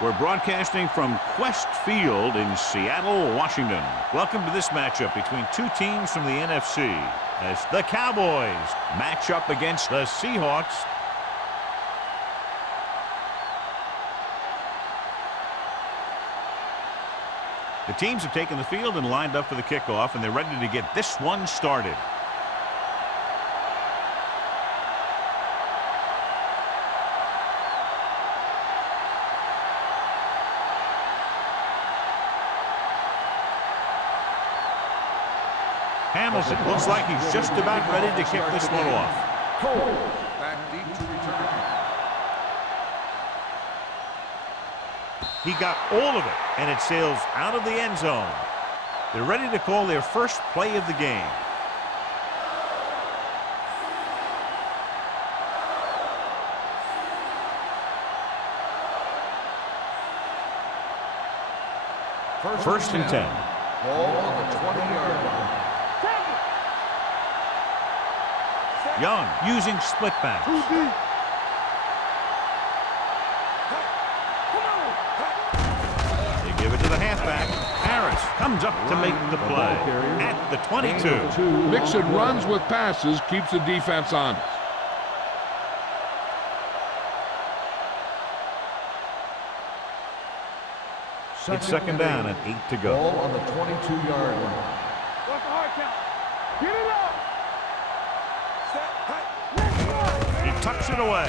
We're broadcasting from Quest Field in Seattle, Washington. Welcome to this matchup between two teams from the NFC as the Cowboys match up against the Seahawks. The teams have taken the field and lined up for the kickoff, and they're ready to get this one started. Hamilton looks like he's just about ready to kick this one off. Cole back deep to return. He got all of it, and it sails out of the end zone. They're ready to call their first play of the game. First and 10. Ball on the 20-yard line. Young using split backs. They give it to the halfback. Harris comes up to make the play at the 22. Mixing runs with passes keeps the defense honest. It's second down and 8 to go. Ball on the 22-yard line. What's the hard count? Get it up! He tucks it away.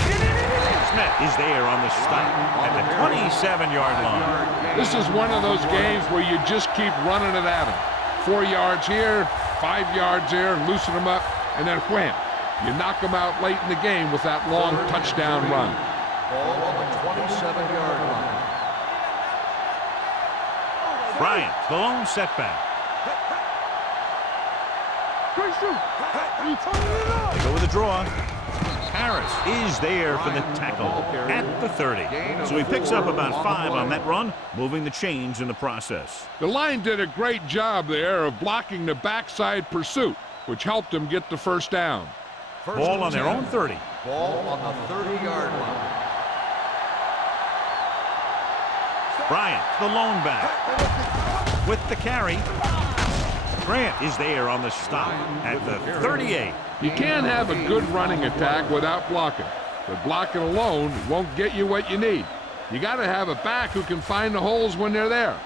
Smith is there on the stop at the 27-yard line. This is one of those games where you just keep running it at them. 4 yards here, 5 yards there, loosen them up, and then wham. You knock them out late in the game with that long touchdown run. Ball on the 27-yard line. Bryant, the lone setback. They go with a draw. Harris is there for the tackle at the 30. So he picks up about 5 on that run, moving the chains in the process. The line did a great job there of blocking the backside pursuit, which helped them get the first down. Ball on their own 30. Ball on the 30-yard line. Bryant, the lone back, with the carry. Grant is there on the stop at the 38. You can't have a good running attack without blocking, but blocking alone won't get you what you need. You got to have a back who can find the holes when they're there.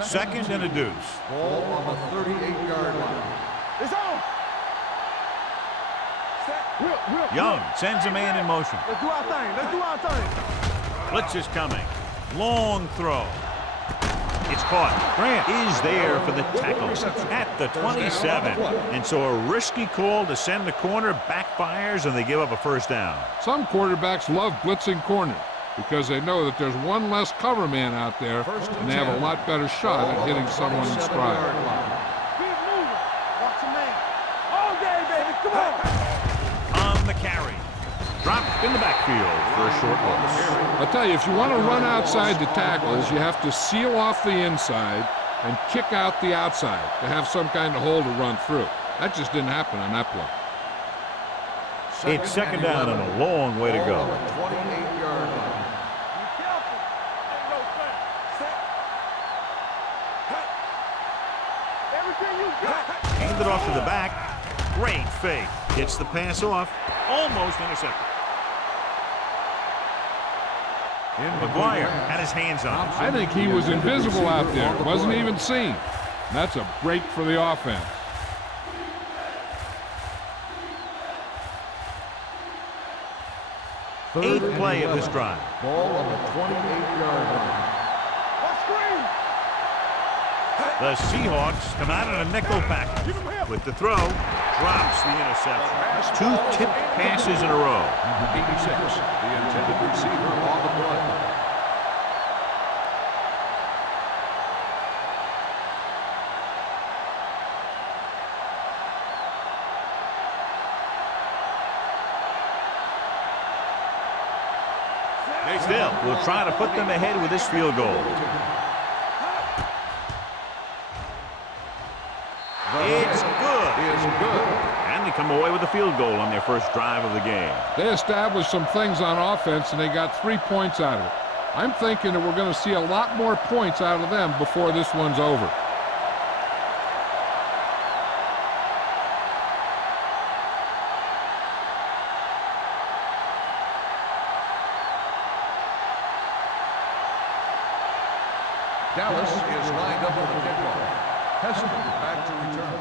Second and a deuce. Ball on the 38-yard line. It's on! Young sends a man in motion. Let's do our thing. Let's do our thing. Blitz is coming. Long throw. It's caught. Grant is there for the tackle at the 27. And so a risky call to send the corner backfires, and they give up a first down. Some quarterbacks love blitzing corners because they know that there's one less cover man out there, and they have a lot better shot at hitting someone in stride. Keep moving. Watch your man. All day, baby. Come on. On the carry. Dropped in the backfield for a short loss. I'll tell you, if you want to run outside the tackles, you have to seal off the inside and kick out the outside to have some kind of hole to run through. That just didn't happen on that play. It's second down and a long way to go. 28-yard line. Be careful. Ain't no thing. Set. Everything you got. Hand it off to the back. Great fake. Gets the pass off. Almost intercepted. McGuire had his hands on it. I think he was invisible out there. Wasn't even seen. That's a break for the offense. Eighth play of this drive. Ball on the 28-yard line. Let's screen. The Seahawks come out in a nickel package. With the throw, drops the interception. 2 tipped passes in a row. 86, the intended receiver on the play. Still, we'll try to put them ahead with this field goal. It's good. Is good. And to come away with a field goal on their first drive of the game. They established some things on offense, and they got 3 points out of it. I'm thinking that we're going to see a lot more points out of them before this one's over. Dallas is lined up for the kickoff. Heston back to return.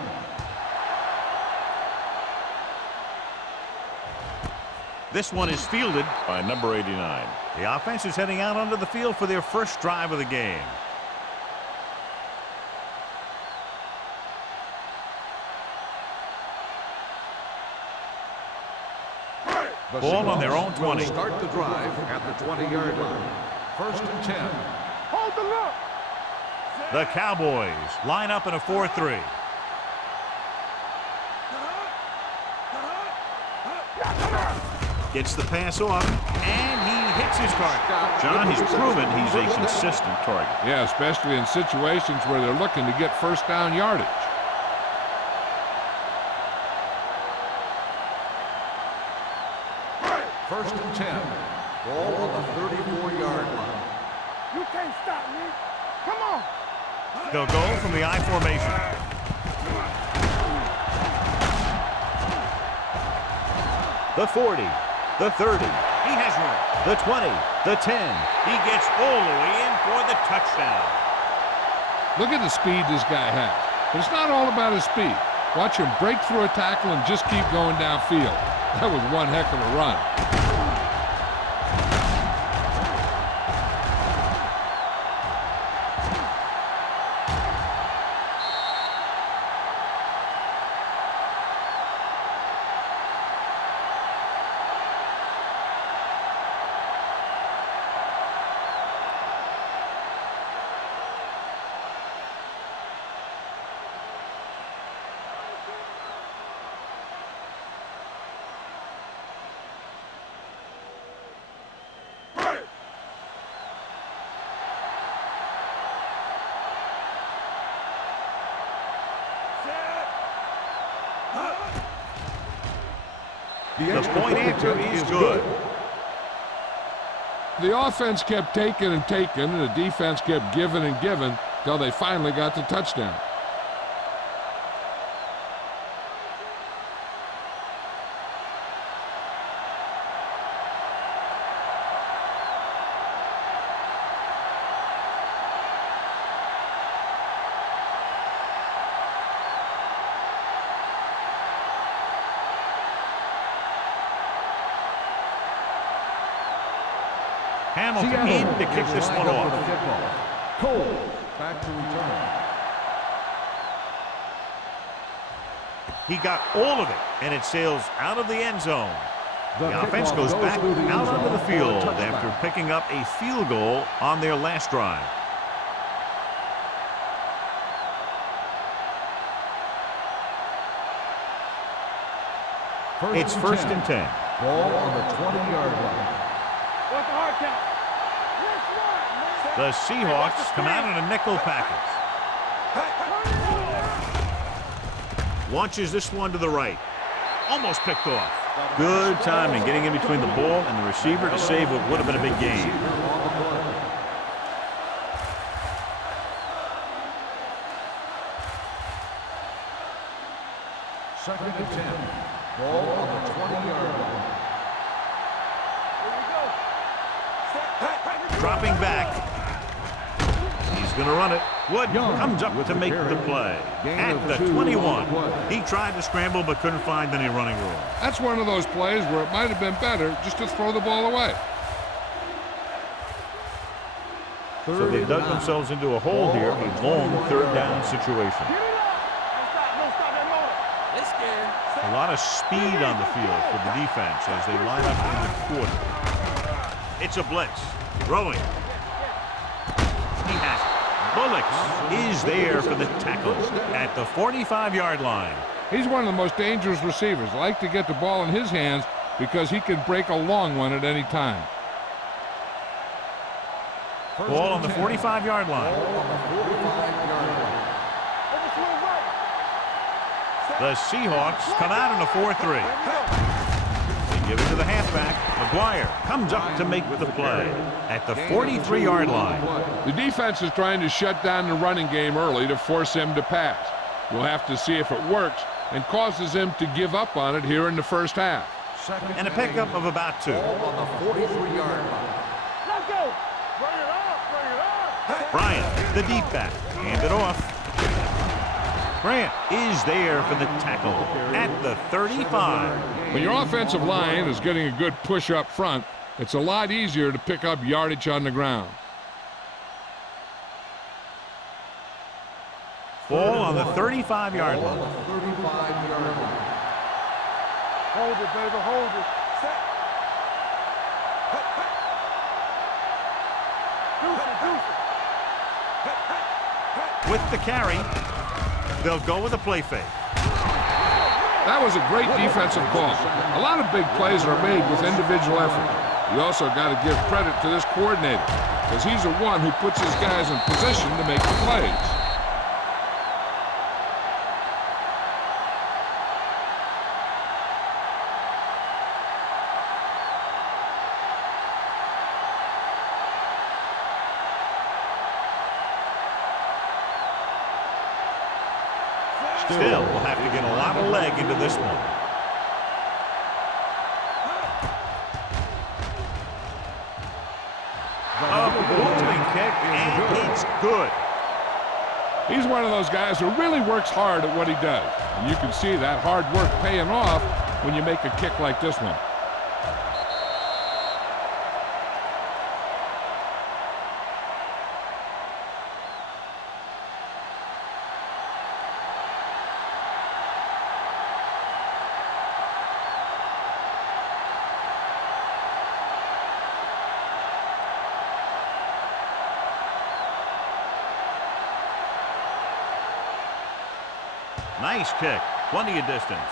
This one is fielded by number 89. The offense is heading out onto the field for their first drive of the game. Ball on their own 20. Start the drive at the 20-yard line. 1st and 10. Hold the look. The Cowboys line up in a 4-3. Gets the pass off, and he hits his target. John, he's proven he's a consistent target. Yeah, especially in situations where they're looking to get first down yardage. First and 10. Ball on the 34-yard line. You can't stop me. Come on. They'll go from the I formation. The 40, the 30. He has room. The 20, the 10. He gets all the way in for the touchdown. Look at the speed this guy has. But it's not all about his speed. Watch him break through a tackle and just keep going downfield. That was one heck of a run. The point after is good. The offense kept taking and taking, and the defense kept giving and giving till they finally got the touchdown. Hamilton in to kick this one off. Cole back to return. He got all of it, and it sails out of the end zone. The offense goes back out onto the field after picking up a field goal on their last drive. It's 1st and 10. Ball on the 20-yard line. What's the hard count? The Seahawks come out in a nickel package. Launches this one to the right. Almost picked off. Good timing getting in between the ball and the receiver to save what would have been a big gain. Second and 10. Ball on the 20-yard line. Dropping back. He's going to run it. Wood comes up to make the play. At the 21. He tried to scramble but couldn't find any running room. That's one of those plays where it might have been better just to throw the ball away. So they dug themselves into a hole here, a long 3rd down situation. A lot of speed on the field for the defense as they line up in the quarter. It's a blitz. Throwing. He has it. Bullocks is there for the tackle at the 45-yard line. He's one of the most dangerous receivers. Like to get the ball in his hands because he can break a long one at any time. Ball on the 45-yard line. The Seahawks come out in a 4-3. They give it to the halfback. McGuire comes up to make the play at the 43-yard line. The defense is trying to shut down the running game early to force him to pass. We'll have to see if it works and causes him to give up on it here in the first half. And a pickup of about 2. On the 43-yard line. Let's go. Bring it up. Bring it up. Bryant, the deep back, hand it off. Grant is there for the tackle at the 35. When your offensive line is getting a good push up front, it's a lot easier to pick up yardage on the ground. Ball on the 35-yard line. Hold it, baby. Hold it. Set. Deuce it. With the carry, they'll go with a play fake. That was a great defensive call. A lot of big plays are made with individual effort. You also got to give credit to this coordinator, because he's the one who puts his guys in position to make the plays. Still, we'll have to get a lot of leg into this one. A moving kick, and it's good. He's one of those guys who really works hard at what he does. And you can see that hard work paying off when you make a kick like this one. Nice kick. Plenty of distance.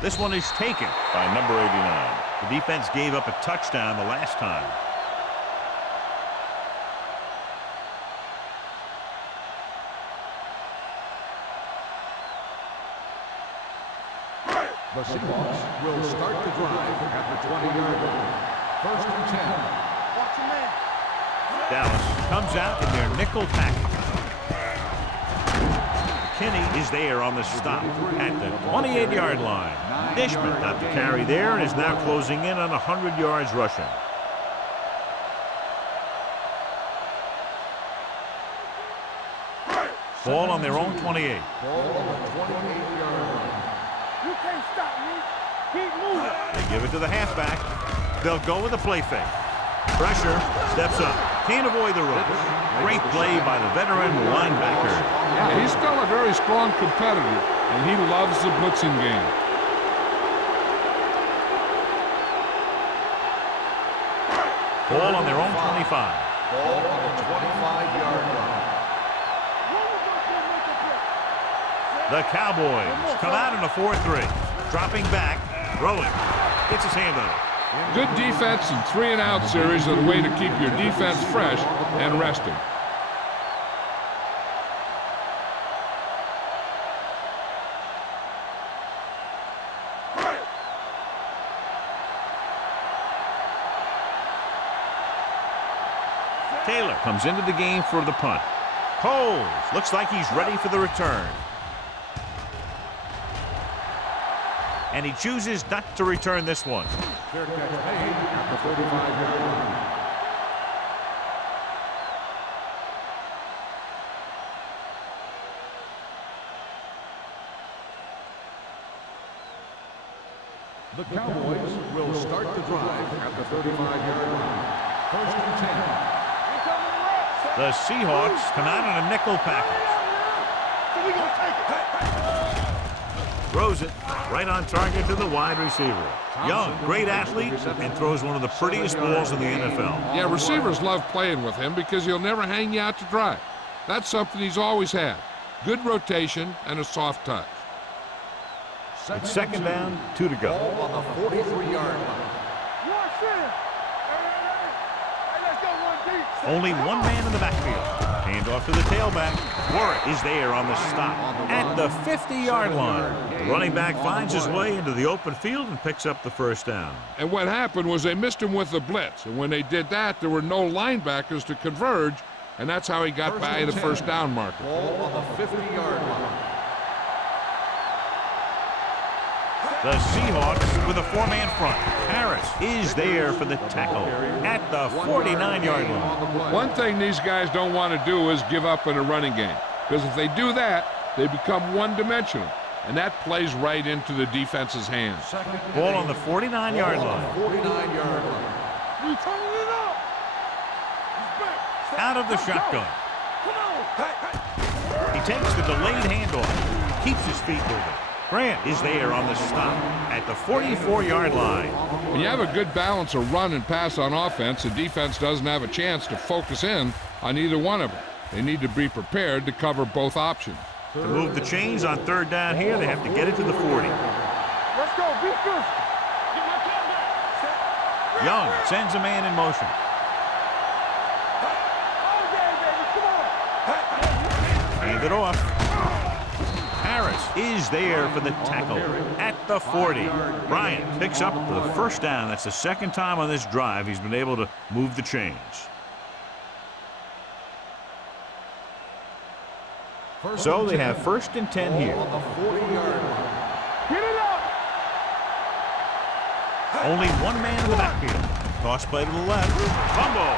This one is taken by number 89. The defense gave up a touchdown the last time. The Seahawks will start the drive at the 20-yard line. First and 10. Watch your man. Dallas comes out in their nickel package. Kinney is there on the stop at the 28-yard line. Dishman got the carry there and is now closing in on 100 yards rushing. Ball on their own 28. Ball on the 28-yard line. You can't stop me. Keep moving. They give it to the halfback. They'll go with a play fake. Pressure, steps up. Can't avoid the rush. Great play by the veteran linebacker. Yeah, he's still a very strong competitor, and he loves the blitzing game. Ball on their own 25. Ball on the 25-yard line. The Cowboys come out in a 4-3. Dropping back, throwing. Gets his hand on it. Good defense and 3-and-out series are the way to keep your defense fresh and resting. Taylor comes into the game for the punt. Coles looks like he's ready for the return. And he chooses not to return this one. Fair catch made at the 35-yard line. The Cowboys will start the drive at the 35-yard line. First and 10. The Seahawks come out in a nickel package. So we gonna take it. Throws it right on target to the wide receiver. Young, great athlete, and throws one of the prettiest balls in the NFL. Yeah, receivers love playing with him because he'll never hang you out to dry. That's something he's always had. Good rotation and a soft touch. It's second down, 2 to go. Ball on the 43-yard line. Hey, let's go one deep. Only one man in the backfield. Hand off to the tailback. Warwick is there on the stop at the 50-yard line. The running back finds his way into the open field and picks up the first down. And what happened was they missed him with the blitz. And when they did that, there were no linebackers to converge, and that's how he got by the first down marker. Ball on the 50-yard line. The Seahawks with a four-man front. Harris is there for the tackle at the 49-yard line. One thing these guys don't want to do is give up in a running game, because if they do that, they become one-dimensional, and that plays right into the defense's hands. Ball on the 49-yard line. 49-yard line. We turning it up. He's back. Out of the shotgun. Come on. He takes the delayed handoff. Keeps his feet moving. Grant is there on the stop at the 44-yard line. When you have a good balance of run and pass on offense, the defense doesn't have a chance to focus in on either one of them. They need to be prepared to cover both options. To move the chains on third down here, they have to get it to the 40. Let's go. Be good. Get my time back. Young sends a man in motion. All day, baby. Come on. Hand it off. Harris is there for the tackle at the 40. Bryant picks up the first down. That's the second time on this drive he's been able to move the chains. So they have first and 10 here. On the 40-yard line. Get it up. Only one man in the backfield. Toss play to the left. Fumble.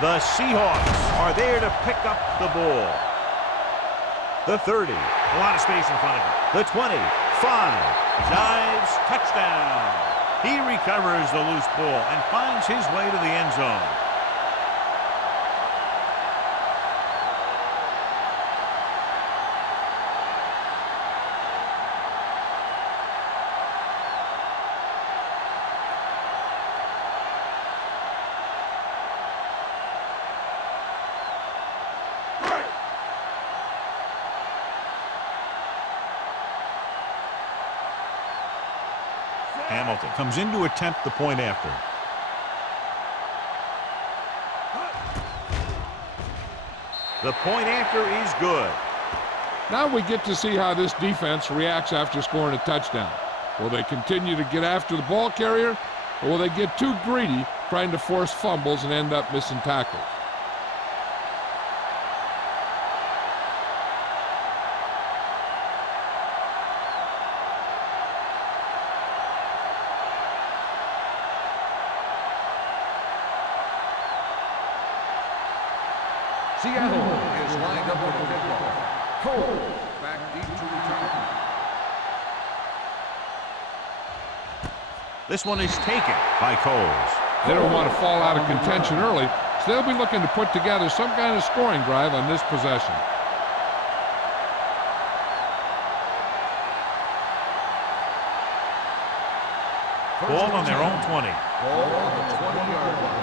The Seahawks are there to pick up the ball. The 30. A lot of space in front of him. The 25. Dives. Touchdown. He recovers the loose ball and finds his way to the end zone. Hamilton comes in to attempt the point after. The point after is good. Now we get to see how this defense reacts after scoring a touchdown. Will they continue to get after the ball carrier, or will they get too greedy trying to force fumbles and end up missing tackles? Seattle is lined up with the kickoff. Cole back deep to return. This one is taken by Coles. They don't want to fall out of contention early, so they'll be looking to put together some kind of scoring drive on this possession. Ball on their own 20. Ball on the 20-yard line.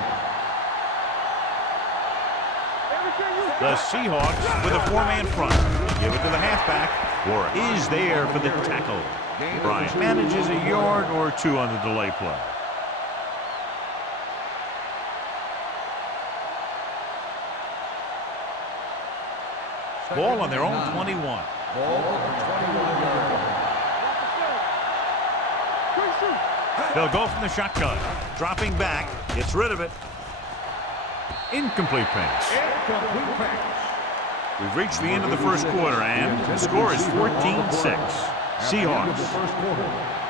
The Seahawks with a four-man front. Give it to the halfback. Warwick is there for the tackle. Bryant manages a yard or two on the delay play. Ball on their own 21. Ball on the 21-yard line. They'll go from the shotgun. Dropping back. Gets rid of it. Incomplete pass. Incomplete pass. We've reached the end of the first quarter, and the score is 14-6. Seahawks. The first quarter.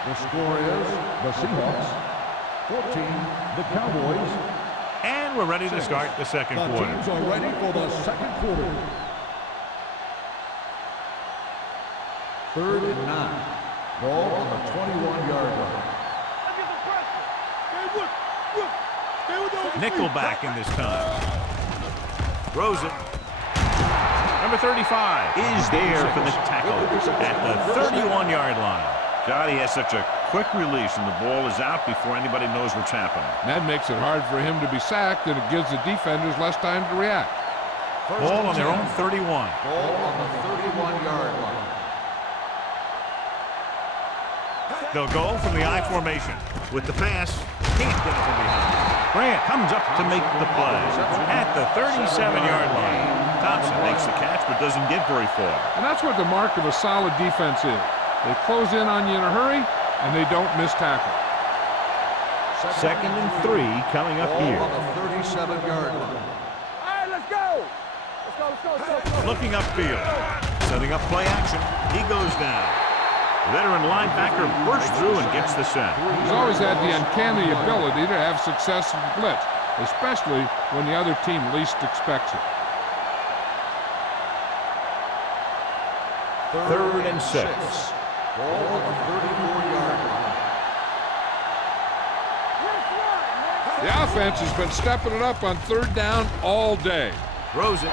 The score is the Seahawks 14, the Cowboys. And we're ready to start the second The quarter. teams are ready for the second quarter. 3rd and 9. Ball on the 21-yard line. Nickelback in this time. Throws it. Number 35 is there for the tackle at the 31-yard line. God, he has such a quick release, and the ball is out before anybody knows what's happening. That makes it hard for him to be sacked, and it gives the defenders less time to react. Ball on their own 31. Ball on the 31-yard line. They'll go from the I formation. With the pass, can't get it from behind. Grant comes up to make the play at the 37-yard line. Thompson makes the catch but doesn't get very far. And that's what the mark of a solid defense is. They close in on you in a hurry, and they don't miss tackle. 2nd and 3 coming up here. On the 37-yard line. All right, let's go. Let's go. Looking upfield. Setting up play action. He goes down. Veteran linebacker bursts through and gets the sack. He's always had the uncanny ability to have success in the blitz, especially when the other team least expects it. 3rd and 6. Ball on the 34-yard line. The offense has been stepping it up on 3rd down all day. Throws it.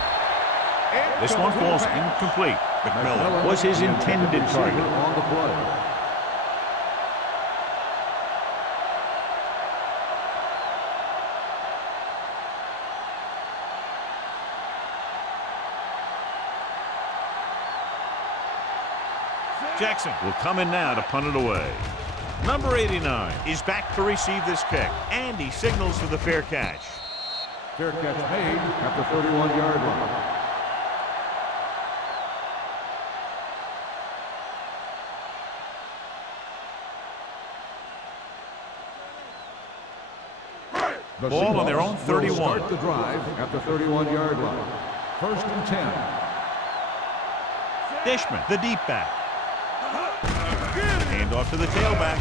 This one falls incomplete. McMillan was his intended target. On the play. Jackson will come in now to punt it away. Number 89 is back to receive this kick, and he signals for the fair catch. Fair catch made at the 31-yard line. The Ball on their own Seahawks 31. will start the drive at the 31-yard line. 1st and 10. Dishman, the deep back. Hand off to the tailback.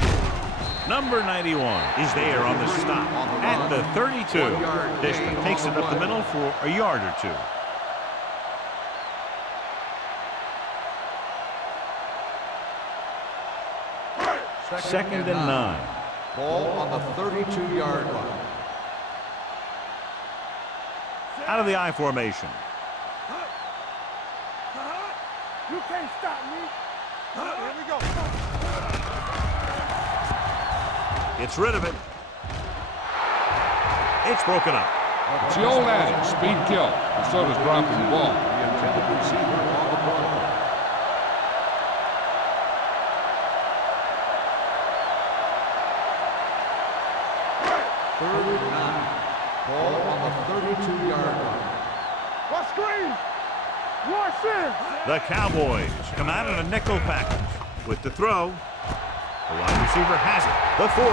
Number 91 is there on the stop at the 32. Dishman takes it up the middle for a yard or two. Second and 9. Ball on the 32-yard line. Out of the I formation. You can't stop me. Here we go. Gets rid of it. It's broken up. It's the old adage, speed kill. And so does dropping the ball. The intended receiver on the play. Third and 9. Ball on the 32-yard line. What screen? What sin? The Cowboys come out in a nickel package. With the throw, the wide receiver has it. The 40,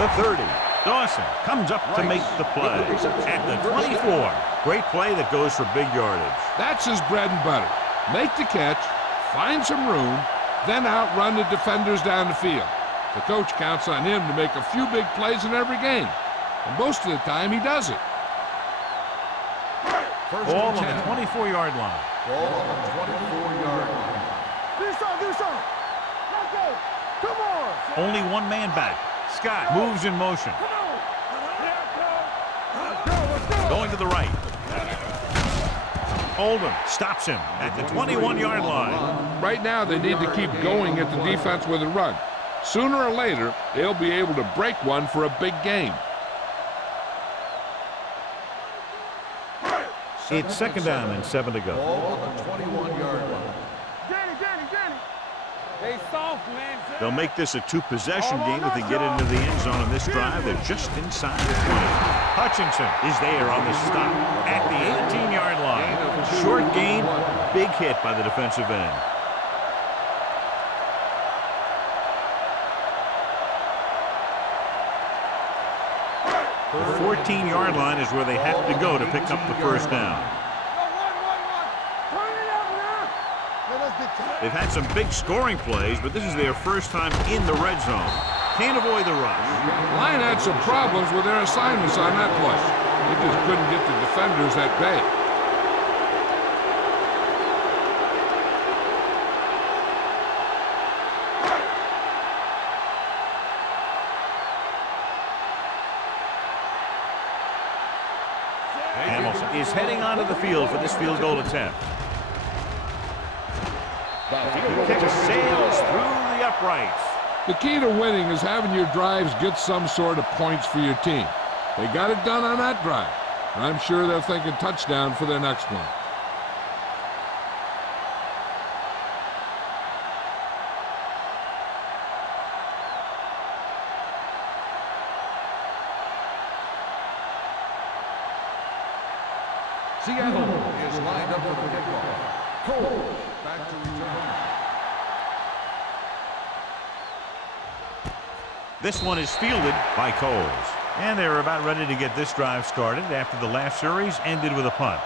the 30. Dawson comes up to make the play. At the 24, great play that goes for big yardage. That's his bread and butter. Make the catch, find some room, then outrun the defenders down the field. The coach counts on him to make a few big plays in every game. And most of the time, he does it. Ball on the 24-yard line. Ball on the 24-yard line. Do something. Let's go. Come on. Only one man back. Scott moves in motion. Come on. Let's go. Going to the right. Oldham stops him at the 21-yard line. Right now, they need to keep going at the defense with a run. Sooner or later, they'll be able to break one for a big game. It's 2nd down and 7 to go. Ball on the 21-yard line. Danny. They soft, man. They'll make this a 2-possession game if they get into the end zone on this drive. They're just inside the 20. Hutchinson is there on the stop at the 18-yard line. Short gain, big hit by the defensive end. The 14-yard line is where they have to go to pick up the first down. Turn it up now. They've had some big scoring plays, but this is their first time in the red zone. Can't avoid the rush. Line had some problems with their assignments on that play. They just couldn't get the defenders at bay. Hamilton is heading onto the field for this field goal attempt. The kicker sails through the uprights. The key to winning is having your drives get some sort of points for your team. They got it done on that drive. And I'm sure they're thinking touchdown for their next one. Seattle is lined up for the kickoff. Cole back to return. This one is fielded by Coles. And they're about ready to get this drive started after the last series ended with a punt.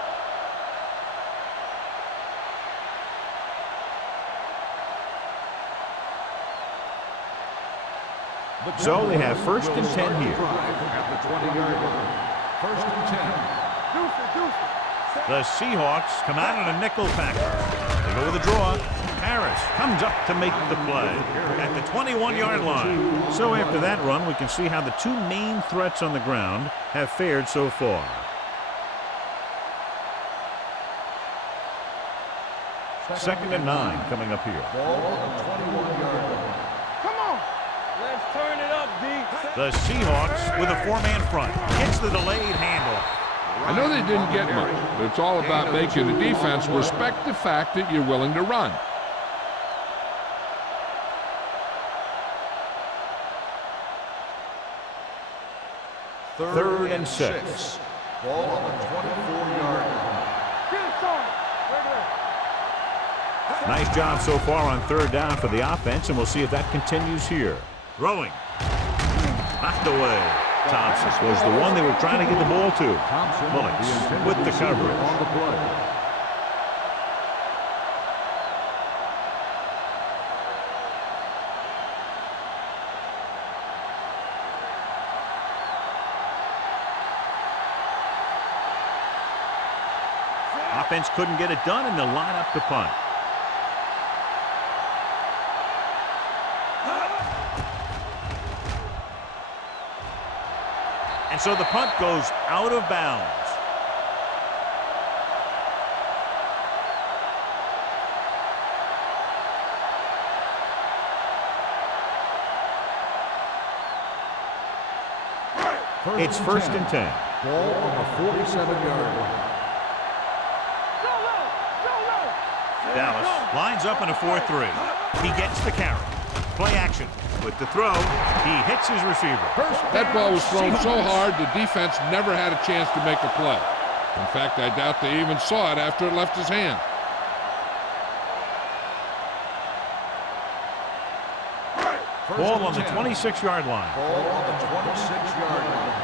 So they have first and 10 here. At the 20-yard line. First and 10. The Seahawks come out on a nickel packer. They go with a draw. Harris comes up to make the play at the 21-yard line. So after that run, we can see how the two main threats on the ground have fared so far. Second and 9 coming up here. Ball on the 21-yard line. Come on. Let's turn it up, D. The Seahawks with a four-man front. Gets the delayed handoff. I know they didn't get much, but it's all about making the defense respect the fact that you're willing to run. Third and 6. Ball on the 24-yard line. Get it started. Right there. Nice job so far on third down for the offense, and we'll see if that continues here. Throwing. Knocked away. Thompson was the one they were trying to get the ball to. Bullocks with the coverage. On the play. Offense couldn't get it done, and they'll line up to punt. And so the punt goes out of bounds. It's first and 10. Ball on the 47-yard line. Dallas lines up in a 4-3. He gets the carry. Play action. With the throw, he hits his receiver. That ball was thrown so hard, the defense never had a chance to make a play. In fact, I doubt they even saw it after it left his hand. Ball on the 26-yard line. Ball on the 26-yard line.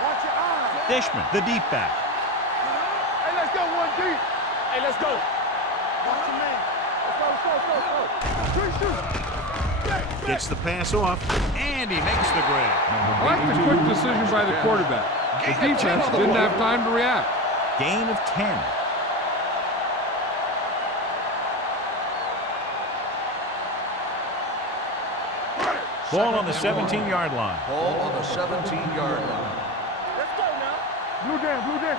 Watch your eyes. Dishman, the deep back. Hey, let's go, 1D. Hey, let's go. Watch your man. Let's go. Gets the pass off, and he makes the grab. I like the quick decision by the quarterback. The defense didn't have time to react. Gain of 10. Ball on the 17-yard line. Ball on the 17-yard line. Let's go now. Blue down.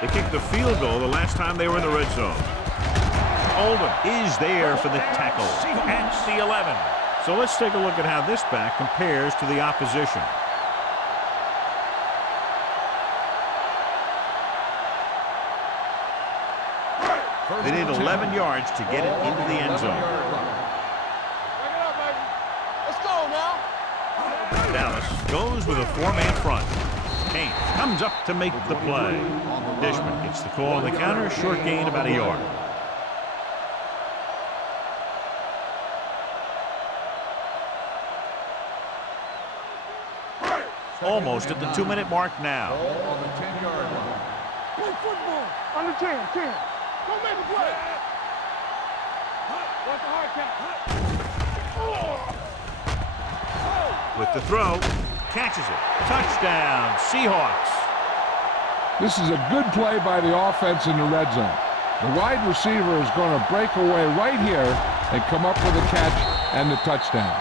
They kicked the field goal the last time they were in the red zone. Oldham is there for the tackle at the 11. So let's take a look at how this back compares to the opposition. They need 11 yards to get it into the end zone. Bring it up, baby. Let's go now. Dallas goes with a four-man front. Kane comes up to make the play. Dishman gets the call on the counter. Short gain about a yard. Almost at the 2-minute mark now. Ball on the 10-yard line. Play football. On the 10. Go make a play. What's the hard count? With the throw, catches it. Touchdown, Seahawks. This is a good play by the offense in the red zone. The wide receiver is going to break away right here and come up with a catch and the touchdown.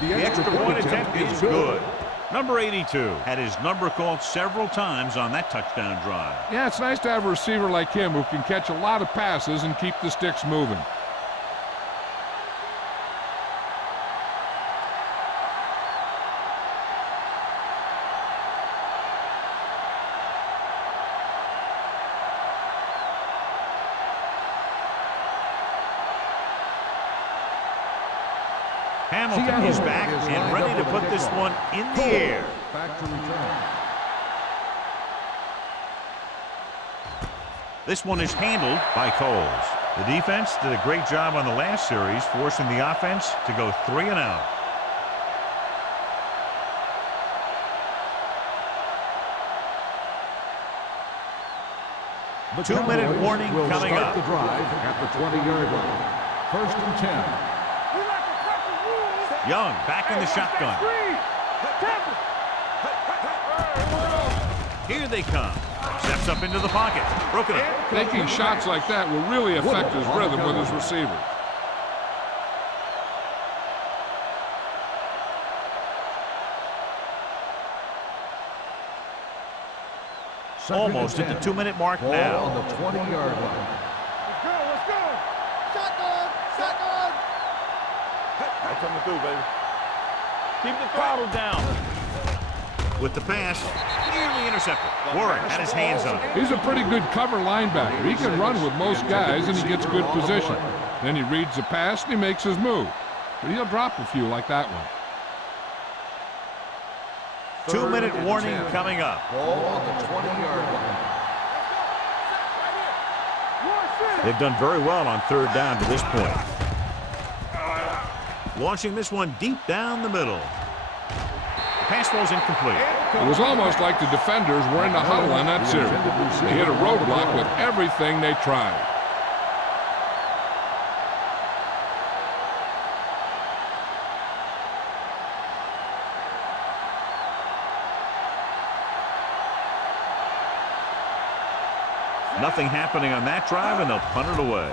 The extra point attempt is good. Number 82 had his number called several times on that touchdown drive. Yeah, it's nice to have a receiver like him who can catch a lot of passes and keep the sticks moving. Hamilton is back and ready to put this one in the air. Back to return. This one is handled by Coles. The defense did a great job on the last series, forcing the offense to go 3 and out. The 2-minute Cowboys warning will coming start up. the drive at the 20-yard line. 1st and 10. Young back in the shotgun. Here they come. Steps up into the pocket. Broken up. Taking shots like that will really affect his rhythm with his receiver. Almost at the 2-minute mark Ball now. on the 20-yard line. Let's go. Shotgun. That's coming through, baby. Keep the throttle down. With the pass, nearly intercepted. Warren had his hands on it. He's a pretty good cover linebacker. He can run with most guys, and he gets good position. Then he reads the pass, and he makes his move. But he'll drop a few like that one. 2-minute warning coming up. Ball on the 20-yard line. They've done very well on 3rd down to this point. Launching this one deep down the middle. The pass ball's incomplete. It was almost like the defenders were in the huddle on that series. They hit a roadblock with everything they tried. Nothing happening on that drive, and they'll punt it away.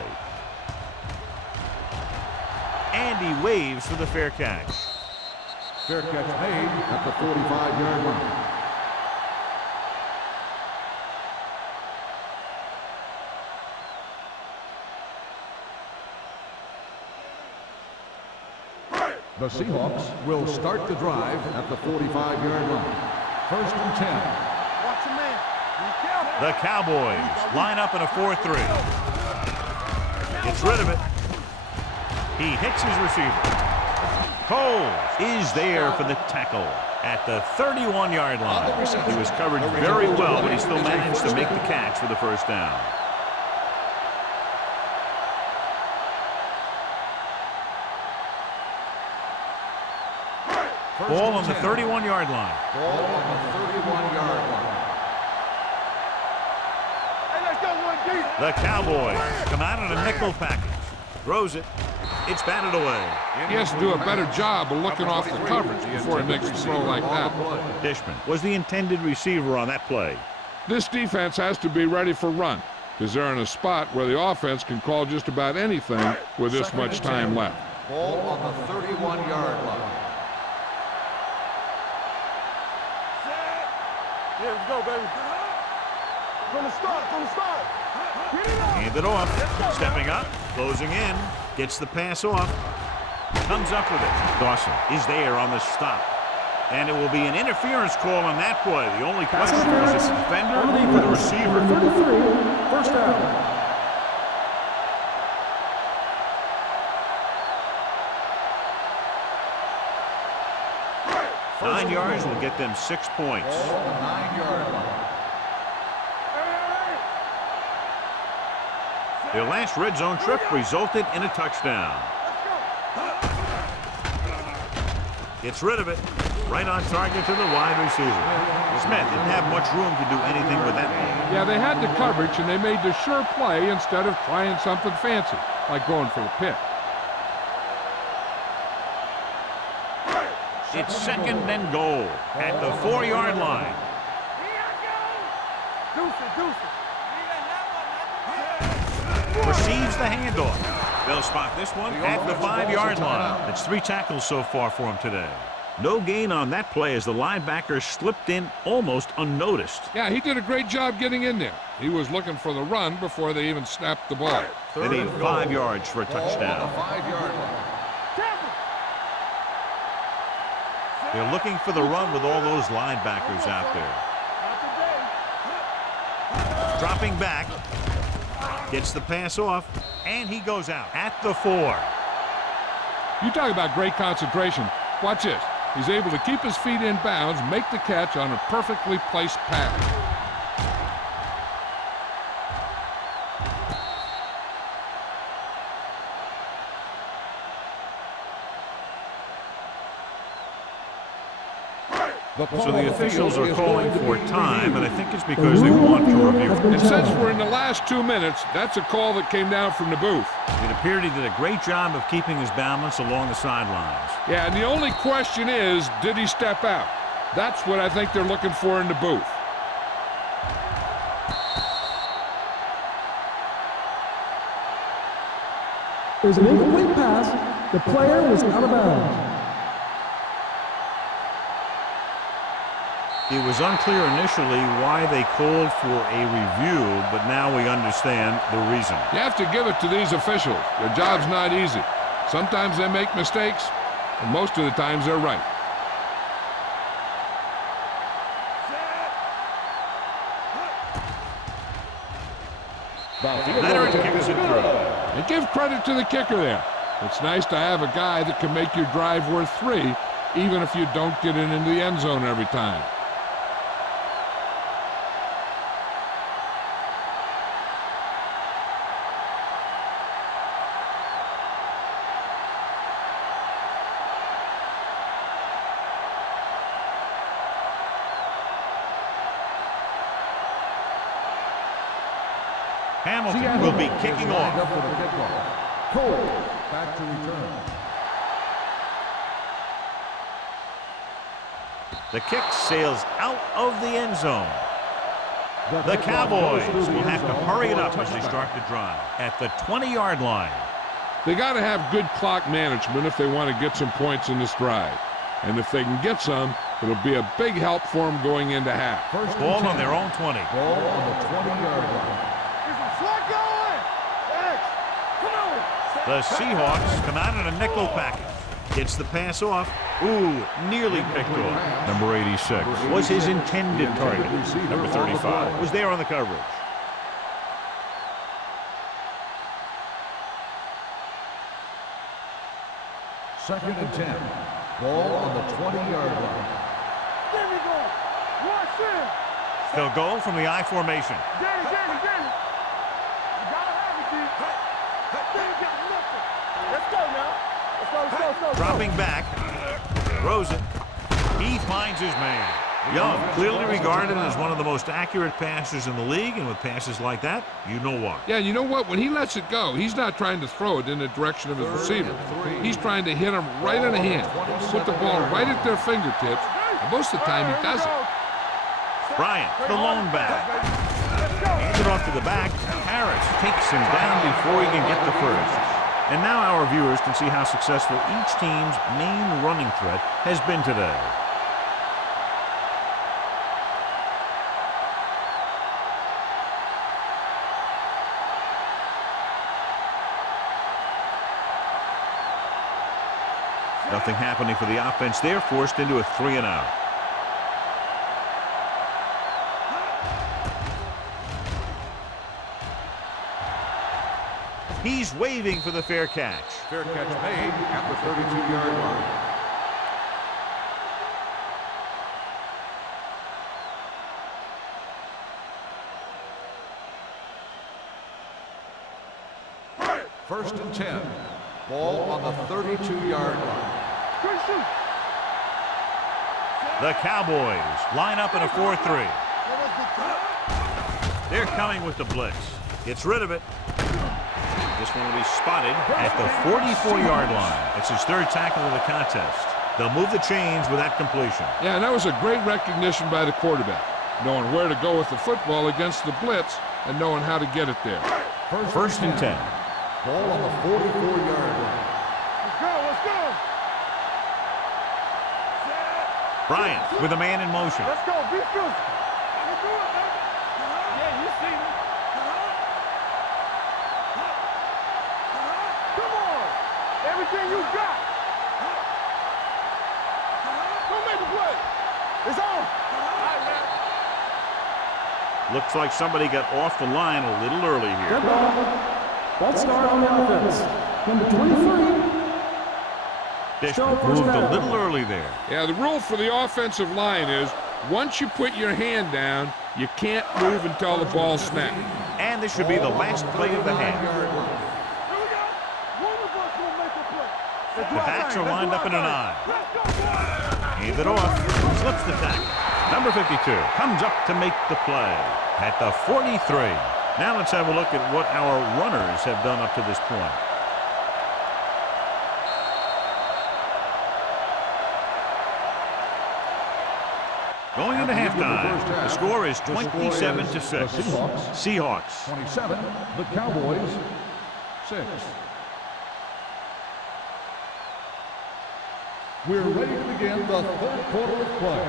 And he waves for the fair catch. Fair catch made at the 45-yard line. The Seahawks will start the drive at the 45-yard line. 1st and 10. Watch your man. Be careful. The Cowboys line up in a 4-3. Gets rid of it. He hits his receiver. Coles is there for the tackle at the 31-yard line. He was covered very well, but he still managed to make the catch for the 1st down. Ball on the 31-yard line. Ball on the 31-yard line. Hey, let's go one deep. The Cowboys come out in a nickel package. Throws it. It's batted away. He has to do a better job of looking off the coverage before he makes a throw like that. Dishman was the intended receiver on that play. This defense has to be ready for run, because they're in a spot where the offense can call just about anything with this much time left. Ball on the 31-yard line. Yeah, let's go, baby. From the start. Get it up. Hand it off. Stepping up. Closing in. Gets the pass off. Comes up with it. Dawson is there on the stop. And it will be an interference call on that play. The only question is the defender or the receiver. 1st down. Nine yards will get them 6 points. Ball on the 9-yard line. Their last red zone trip resulted in a touchdown. Gets rid of it. Right on target to the wide receiver. Smith didn't have much room to do anything with that ball. Yeah, they had the coverage, and they made the sure play instead of trying something fancy, like going for the pick. It's 2nd and goal at the 4-yard line. Receives the handoff. They'll spot this one at the 5-yard line. That's 3 tackles so far for him today. No gain on that play as the linebacker slipped in almost unnoticed. Yeah, he did a great job getting in there. He was looking for the run before they even snapped the ball. They need 5 yards for a touchdown. 5-yard line. They're looking for the run with all those linebackers out there. Dropping back. Gets the pass off, and he goes out at the 4. You talk about great concentration. Watch this. He's able to keep his feet in bounds, make the catch on a perfectly placed pass. So the officials are calling for time, and I think it's because they want to review it. And since we're in the last 2 minutes, that's a call that came down from the booth. It appeared he did a great job of keeping his balance along the sidelines. Yeah, and the only question is, did he step out? That's what I think they're looking for in the booth. There's an incomplete pass. The player was out of bounds. It was unclear initially why they called for a review, but now we understand the reason. You have to give it to these officials. Their job's not easy. Sometimes they make mistakes, and most of the times they're right. Leonard kicks it through. And give credit to the kicker there. It's nice to have a guy that can make your drive worth 3, even if you don't get it into the end zone every time. Hamilton will be kicking off. Cole back to return. The kick sails out of the end zone. The Cowboys will have to hurry it up as they start the drive at the 20-yard line. They got to have good clock management if they want to get some points in this drive. And if they can get some, it'll be a big help for them going into half. First Ball on their own 20. Ball on the 20-yard line. The Seahawks come out in a nickel package. Gets the pass off. Ooh, nearly picked off. Number 86 was his intended target. Number 35 was there on the coverage. Second and 10. Ball on the 20-yard line. There we go. Watch him. They'll go from the I formation. Danny. You gotta have it, D. Danny got nothing. Let's go now. Let's go. Dropping back. Throws it. He finds his man. Young, clearly regarded as one of the most accurate passers in the league, and with passes like that, you know why. Yeah, you know what? When he lets it go, he's not trying to throw it in the direction of his receiver. He's trying to hit him right in the hand, put the ball right at their fingertips, and most of the time he does it. Bryant, the lone back. Hands it off to the back. Harris takes him down before he can get the first. And now our viewers can see how successful each team's main running threat has been today. Nothing happening for the offense. They're forced into a 3-and-out. He's waving for the fair catch. Fair catch made at the 32-yard line. First and 10. Ball on the 32-yard line. The Cowboys line up in a 4-3. They're coming with the blitz. Gets rid of it. This one will be spotted at the 44-yard line. It's his third tackle of the contest. They'll move the chains with that completion. Yeah, and that was a great recognition by the quarterback, knowing where to go with the football against the blitz and knowing how to get it there. First and 10. Ball on the 44-yard line. Let's go. Bryant with a man in motion. Let's go. Be physical. Let's do it, baby. Yeah, you see me. Come on. Everything you got. Go make the play. It's on. All right, man. Looks like somebody got off the line a little early here. Good ball. Ball start on the offense. Number 23. Dishman moved a little early there. Yeah, the rule for the offensive line is once you put your hand down, you can't move until the ball snaps. And this should be the last play of the half. Here we go. One of us will make a play. Let's do The our backs thing. are Let's lined do up our in an thing. eye. Let's go, boys. Hands it off. Slips the tackle. Number 52 comes up to make the play at the 43. Now let's have a look at what our runners have done up to this point. Going into halftime, the score is 27-6. Seahawks. 27, the Cowboys 6. We're ready to begin the third quarter of play.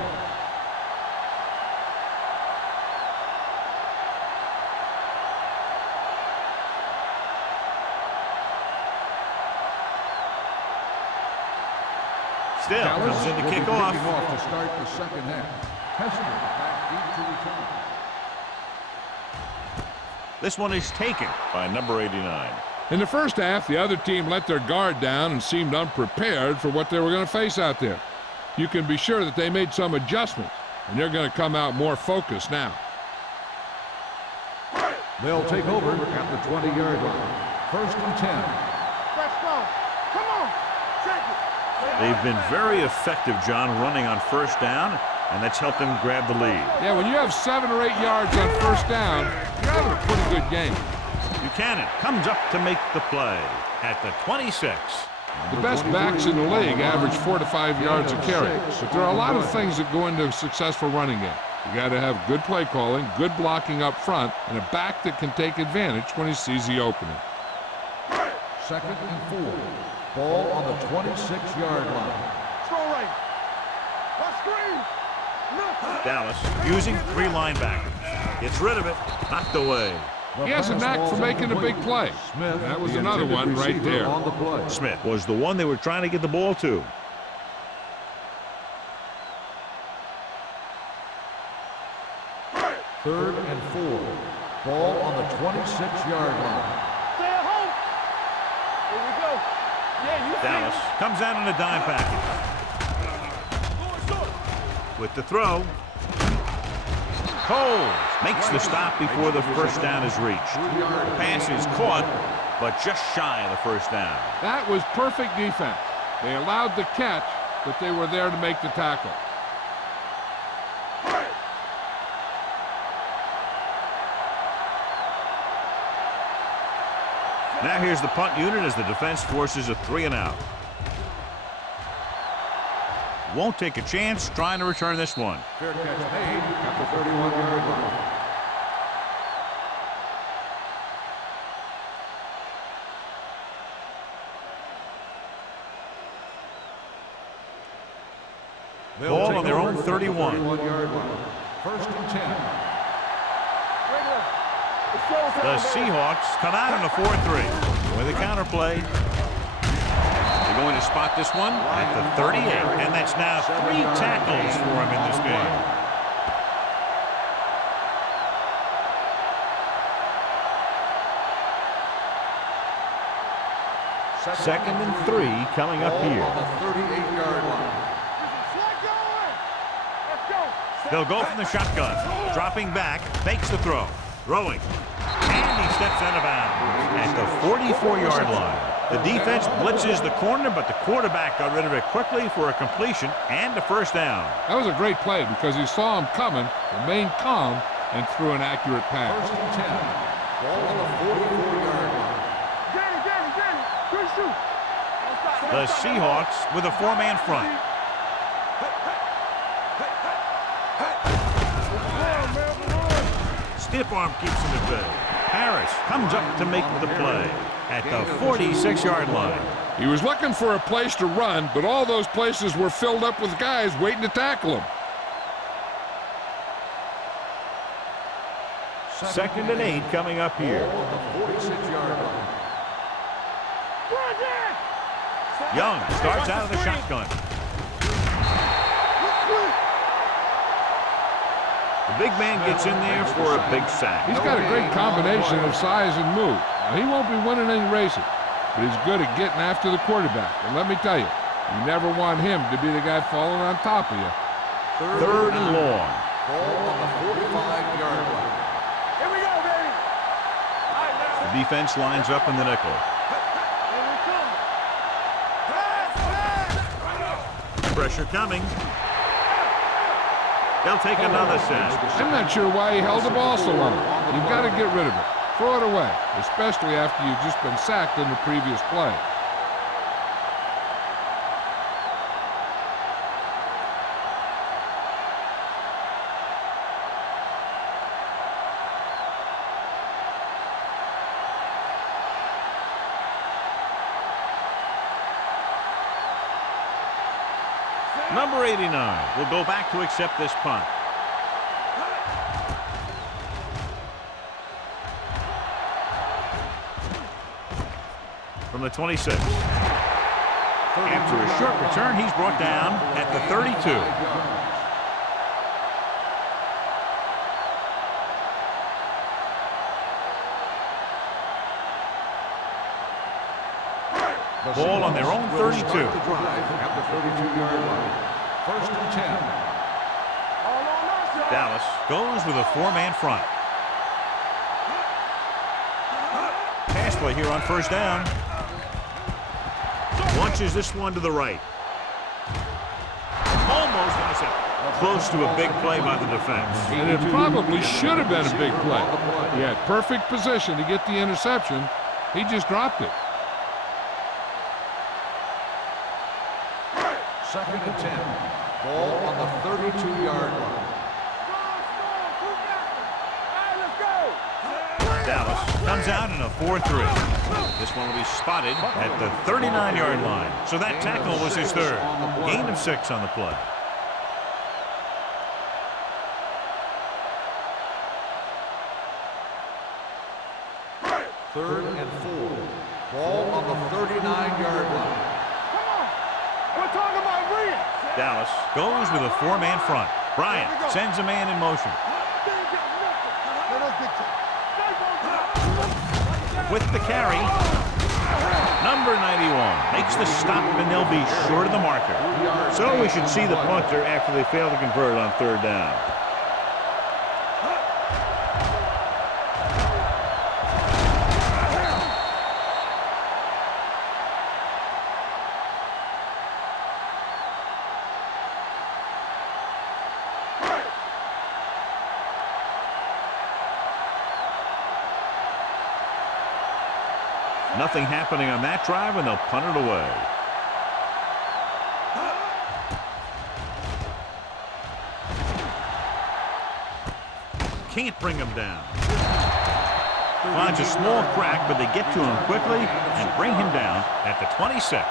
Still Dallas comes in to will be kick kicking off. off to start the second half. Hester back deep to return. This one is taken by number 89. In the first half, the other team let their guard down and seemed unprepared for what they were going to face out there. You can be sure that they made some adjustments, and they're going to come out more focused now. They'll take over at the 20-yard line. 1st and 10. Let's go. Come on. Take it. They've been very effective, John, running on first down, and that's helped them grab the lead. Yeah, when you have 7 or 8 yards on first down, you're having a pretty good game. Buchanan comes up to make the play at the 26. The best backs in the league average 4 to 5 yards a carry, but there are a lot of things that go into a successful running game. You got to have good play calling, good blocking up front, and a back that can take advantage when he sees the opening. 2nd and 4. Ball on the 26-yard line. Strong right. Let's screen. Nothing. Dallas using 3 linebackers. Gets rid of it. Knocked away. He has a knack for making a big play. Smith, That was the another intended one right receiver there. on the play. Smith was the one they were trying to get the ball to. Third and 4. Ball on the 26-yard line. Stay at home. Here we go. Yeah, you Dallas comes out in a dime package. With the throw. Coles makes the stop before the first down is reached. The pass is caught, but just shy of the first down. That was perfect defense. They allowed the catch, but they were there to make the tackle. Now here's the punt unit as the defense forces a 3-and-out. Won't take a chance trying to return this one. Fair catch made at the 31-yard line. Ball on their own 31. 31-yard line. 1st and 10. The Seahawks come out in a 4-3 with a counter play. They're going to spot this one at the 38, and that's now 3 tackles for him in this game. Second and 3 coming up here. On the 38-yard line. Let's go. They'll go from the shotgun, dropping back, fakes the throw, throwing, and he steps out of bounds at the 44-yard line. The defense blitzes the corner, but the quarterback got rid of it quickly for a completion and a first down. That was a great play because he saw him coming, remained calm, and threw an accurate pass. 1st and 10. Ball on the 44-yard line. Danny. Good shoot. The Seahawks with a 4-man front. Stiff arm keeps him at bay. Harris comes up to make the play at the 46-yard line. He was looking for a place to run, but all those places were filled up with guys waiting to tackle him. 2nd and 8 coming up here. The 46-yard line. Young starts out of the shotgun. The big man gets in there for a big sack. He's got a great combination of size and move. Now, he won't be winning any races, but he's good at getting after the quarterback. And let me tell you, you never want him to be the guy falling on top of you. 3rd and long. Ball on the 45-yard line. Here we go, baby. All right, now. The defense lines up in the nickel. Here we come. Pass. Pressure coming. They'll take another sack. I'm not sure why he held the ball so long. You've got to get rid of it. Throw it away, especially after you've just been sacked in the previous play. Number 89 will go back to accept this punt. From the 26. After a short return, he's brought down at the 32. Ball on their own 32. At the 32-yard line. 1st and 10. All on our side. Dallas goes with a 4-man front. Pass play here on 1st down. Launches this one to the right. Almost intercepted. Close to a big play by the defense. And it probably should have been a big play. He had perfect position to get the interception. He just dropped it. 2nd and 10. Ball on the 32-yard line. Dallas comes out in a 4-3. This one will be spotted at the 39-yard line. So that tackle was his 3rd. Gain of 6 on the play. Third and 4. Ball on the 39-yard line. We're talking about Bryant. Dallas goes with a 4-man front. Bryant sends a man in motion. With the carry, number 91 makes the stop, and they'll be short of the marker. So we should see the punter after they fail to convert on 3rd down. Nothing happening on that drive, and they'll punt it away. Can't bring him down. Finds a small crack, but they get to him quickly and bring him down at the 26.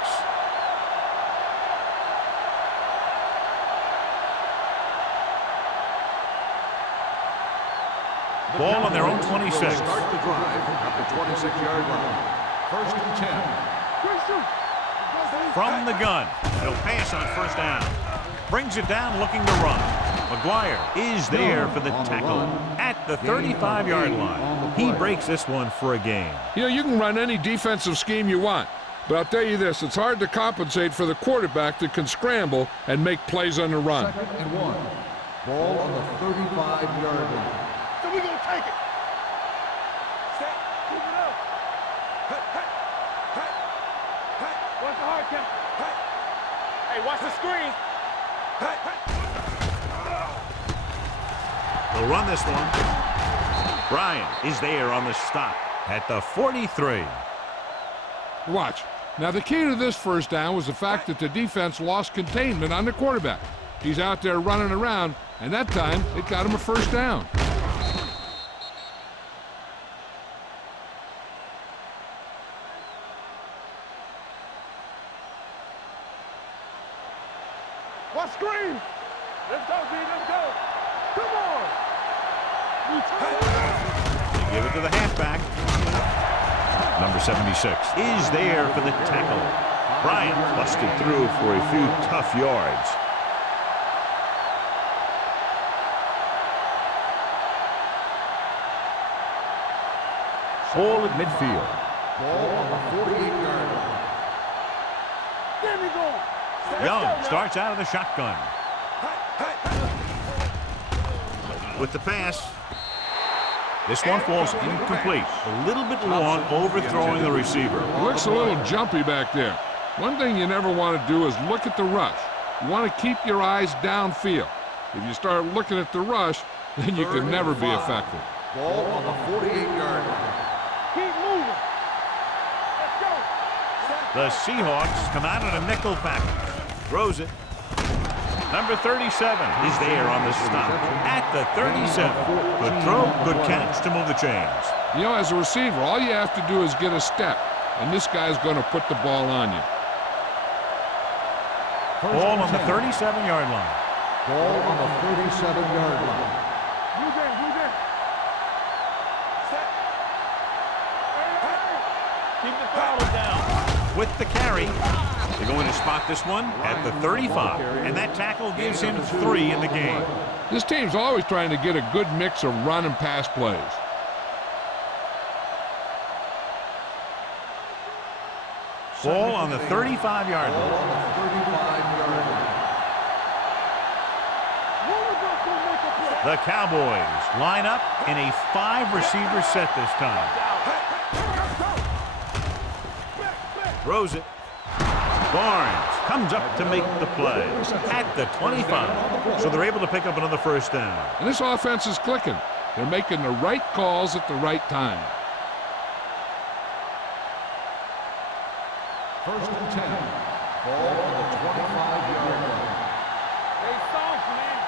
Ball on their own 26. Start the drive at the 26-yard line. 1st and 10. From the gun. He'll pass on 1st down. Brings it down looking to run. McGuire is there for the tackle at the 35-yard line. He breaks this one for a gain. You know, you can run any defensive scheme you want, but I'll tell you this, it's hard to compensate for the quarterback that can scramble and make plays on the run. 2nd and 1. Ball on the 35-yard line. So we're going to take it. Set. Keep it up. Watch the hard count. Hey, watch the screen. They'll run this one. Bryant is there on the stop at the 43. Watch. Now, the key to this 1st down was the fact that the defense lost containment on the quarterback. He's out there running around, and that time it got him a 1st down. What screen? Let's go, D. Let's go. Come on. They give it to the halfback. Number 76 is there for the tackle. Bryant busted through for a few tough yards. Ball at midfield. Ball on the 48-yard line. There we go. Young starts out of the shotgun. With the pass. This one falls incomplete. A little bit long, overthrowing the receiver. Looks a little jumpy back there. One thing you never want to do is look at the rush. You want to keep your eyes downfield. If you start looking at the rush, then you can never be effective. Ball on the 48-yard line. Keep moving. Let's go. The Seahawks come out in a nickel package. Throws it. Number 37 is there on the stop at the 37. Good throw, good catch to move the chains. You know, as a receiver, all you have to do is get a step, and this guy's going to put the ball on you. Ball on the 37-yard line. Ball on the 37-yard line. Move in, move in. Set. Hey. Keep the throttle down. With the carry, they're going to spot this one at the 35, and that tackle gives him 3 in the game. This team's always trying to get a good mix of run and pass plays. Ball on the 35-yard line. On the 35-yard line. The Cowboys line up in a 5-receiver set this time. Throws it. Barnes comes up to make the play at the 25. So they're able to pick up another first down. And this offense is clicking. They're making the right calls at the right time. First and 10. Ball on the 25-yard line. Hey, soft, man.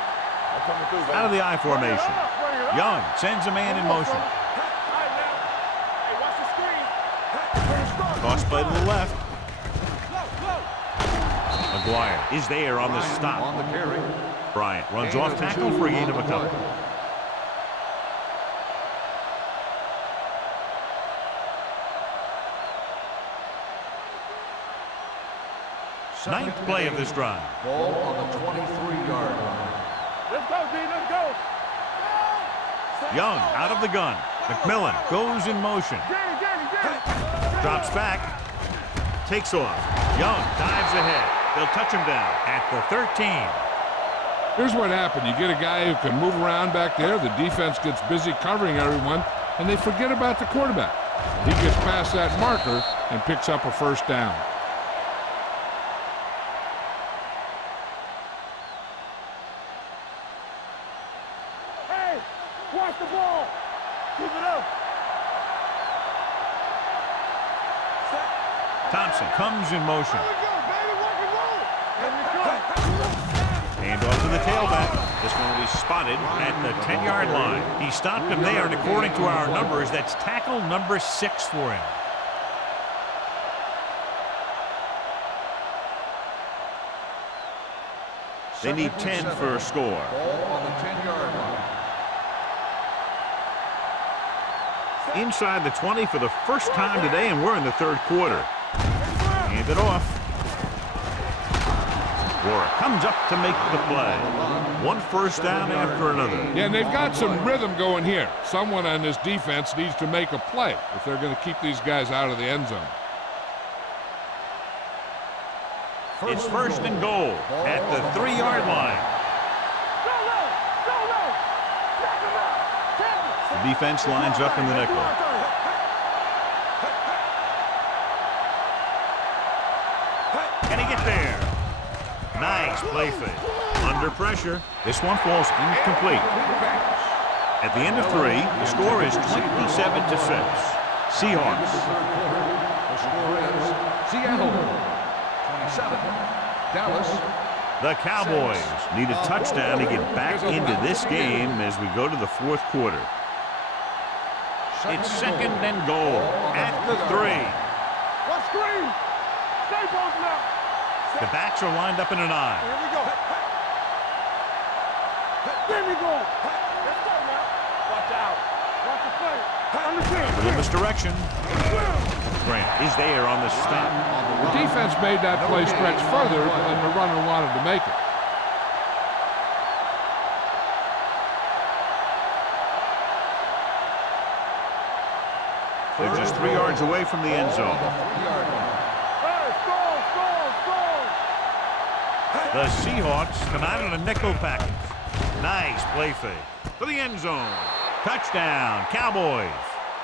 I'm coming through, baby. Out of the I formation. Young sends a man in motion. All right, now. Hey, watch the screen. Toss play to the left. McGuire is there on the stop. On the carry. Bryant runs off tackle for a gain of a couple. Ninth play of this drive. Ball on the 23-yard line. Let's go, D. Let's go. Young out of the gun. McMillan goes in motion. Drops back. Takes off. Young dives ahead. They'll touch him down at the 13. Here's what happened. You get a guy who can move around back there. The defense gets busy covering everyone, and they forget about the quarterback. He gets past that marker and picks up a first down. Hey, watch the ball. Keep it up. Thompson comes in motion. There we go, baby. Rock and roll. There we go. Hand off to the tailback. This one will be spotted at the 10-yard line. He stopped him there, and according to our numbers, that's tackle number 6 for him. They need 10 for a score. Ball on the 10-yard line. Inside the 20 for the first time today, and we're in the third quarter. Hand it off. Warwick comes up to make the play. One first down after another. Yeah, and they've got some rhythm going here. Someone on this defense needs to make a play if they're going to keep these guys out of the end zone. It's first and goal at the 3-yard line. The defense lines up in the nickel. Can he get there? Nice play fake. Under pressure. This one falls incomplete. At the end of 3, the score is 27-6. Seahawks. The score is Seattle 27, Dallas. The Cowboys need a touchdown to get back into this game as we go to the fourth quarter. It's second and goal at the 3. What screen? Stay both now. The backs are lined up in an I. Here we go. Let me go. Let's go now. Watch out. Watch the play. Understand. A little misdirection. Grant is there on the stop. The defense made that play stretch further than the runner wanted to make it. They're just 3 yards away from the end zone. Hey, score, score, score. The Seahawks come out in a nickel package. Nice play fake for the end zone. Touchdown, Cowboys.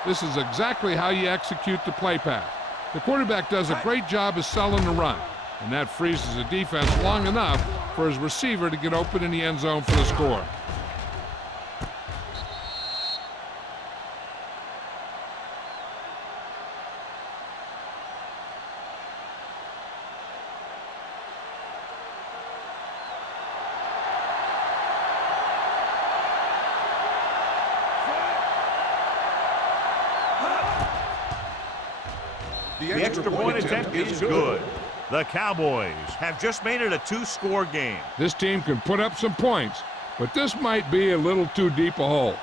This is exactly how you execute the play pass. The quarterback does a great job of selling the run, and that freezes the defense long enough for his receiver to get open in the end zone for the score. The extra point attempt is good. The Cowboys have just made it a 2-score game. This team can put up some points, but this might be a little too deep a hole.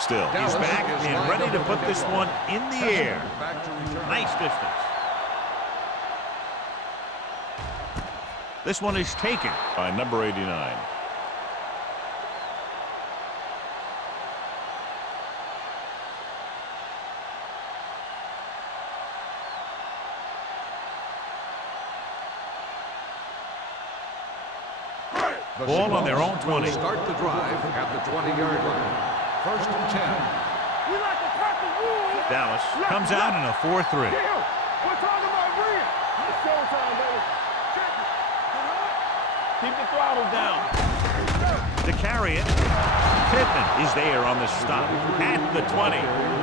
Still, he's back and ready to put this one in the air. Nice distance. This one is taken by number 89. Ball on their own 20. Start the drive at the 20-yard line. First and 10. We like a pack of wolves. Dallas comes out in a 4-3. We're talking about real. It's showtime, baby. Check it. Keep the throttle down. To carry it, Pittman is there on the stop at the 20.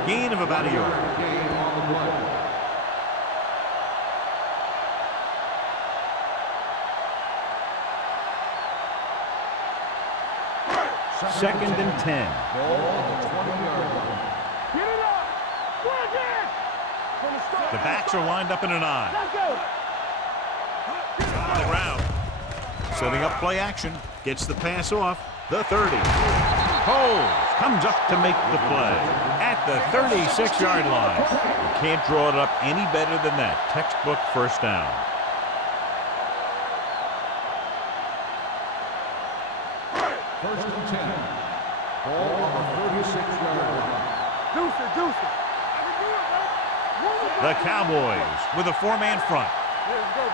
Gain of about a yard. Gain on the play. Second and 10. Ball on the 20-yard line. Get it up. Go again. From the start. The backs are lined up in an I. Let's go. On the ground. Setting up play action. Gets the pass off. The 30. Holds. Comes up to make the play. At the 36-yard line. You can't draw it up any better than that. Textbook first down. First and 10. Ball on the 36-yard line. Deuce it, deuce it. I can do it, baby. The Cowboys with a 4-man front. Let's go,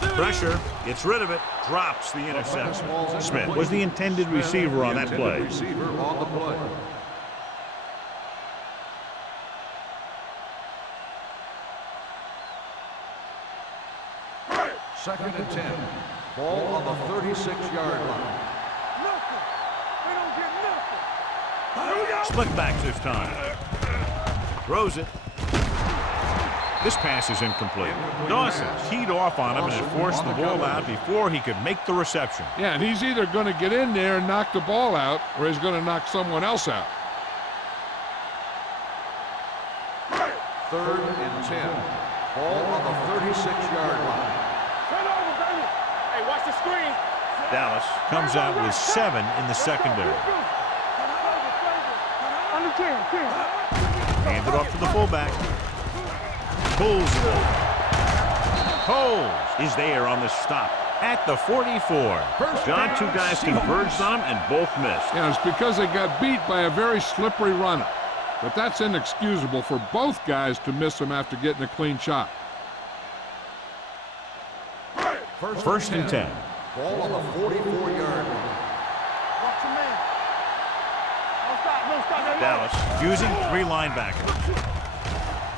baby. Pressure. Gets rid of it. Drops the interception. Smith was the intended receiver on that play. Receiver on the play. Second and 10. Ball on the 36-yard line. Nothing. They don't get nothing. Here we go. Split backs this time. Throws it. This pass is incomplete. Dawson teed off on him and had forced the ball out before he could make the reception. Yeah, and he's either going to get in there and knock the ball out, or he's going to knock someone else out. Third and 10. Ball on the 36-yard line. Turn over, baby. Hey, watch the screen. Dallas comes out with 7 in the secondary. Understand, Hand it off to the fullback. Pulls it over. Coles is there on the stop at the 44. John, 2 guys converged on him and both missed. Yeah, it's because they got beat by a very slippery runner. But that's inexcusable for both guys to miss him after getting a clean shot. First and 10. Ball on the 44-yard line. Watch your man. Don't stop, don't stop. Dallas using 3 linebackers.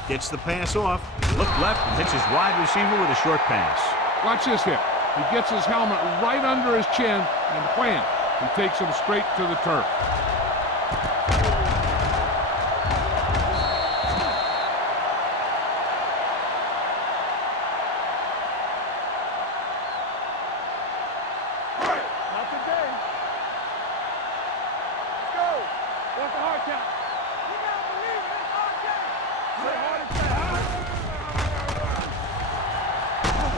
Gets the pass off. Look left and hits his wide receiver with a short pass. Watch this hit. He gets his helmet right under his chin, and wham, he takes him straight to the turf.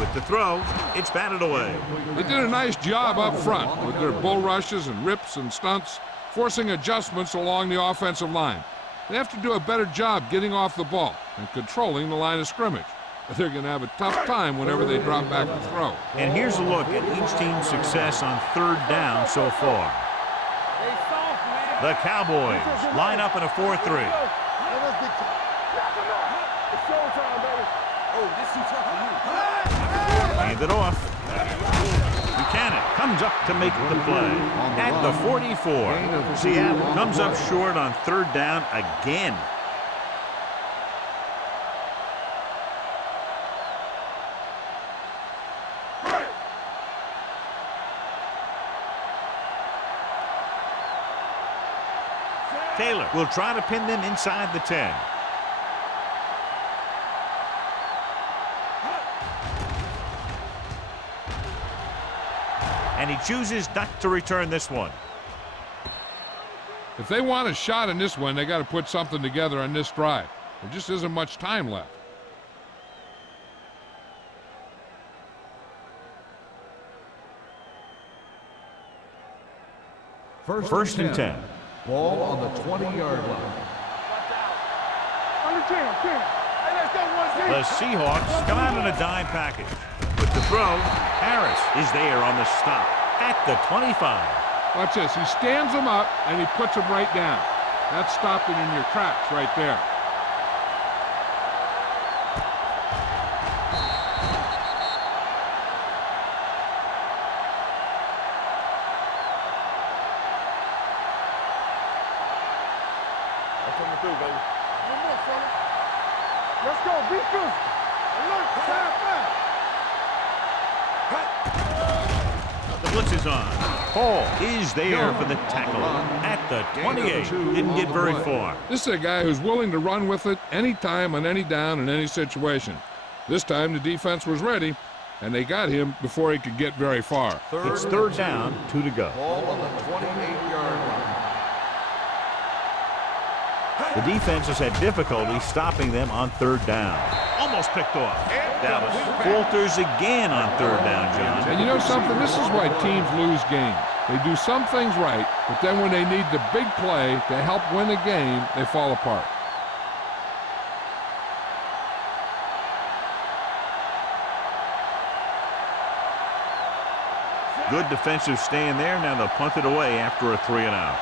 With the throw, it's batted away. They did a nice job up front with their bull rushes and rips and stunts, forcing adjustments along the offensive line. They have to do a better job getting off the ball and controlling the line of scrimmage. They're going to have a tough time whenever they drop back to throw. And here's a look at each team's success on third down so far. The Cowboys line up in a 4-3. Hand it off. Buchanan comes up to make the play at the 44. Seattle comes up short on third down again. Taylor will try to pin them inside the 10. And he chooses not to return this one. If they want a shot in this one, they got to put something together on this drive. There just isn't much time left. First and 10. Ball on the 20-yard line. The Seahawks come out in a dime package. With the throw, Harris is there on the stop at the 25. Watch this. He stands them up, and he puts them right down. That's stopping in your tracks right there. Let's go, be physical. Alert, The blitz is on. Hall is there for the tackle at the 28. Didn't get very far. This is a guy who's willing to run with it anytime, on any down, in any situation. This time the defense was ready, and they got him before he could get very far. It's third down, 2 to go. Ball on the 28-yard line. The defense has had difficulty stopping them on third down. Almost picked off. Dallas falters again on third down, John. And you know something? This is why teams lose games. They do some things right, but then when they need the big play to help win a game, they fall apart. Good defensive stand there. Now they'll punt it away after a 3-and-out.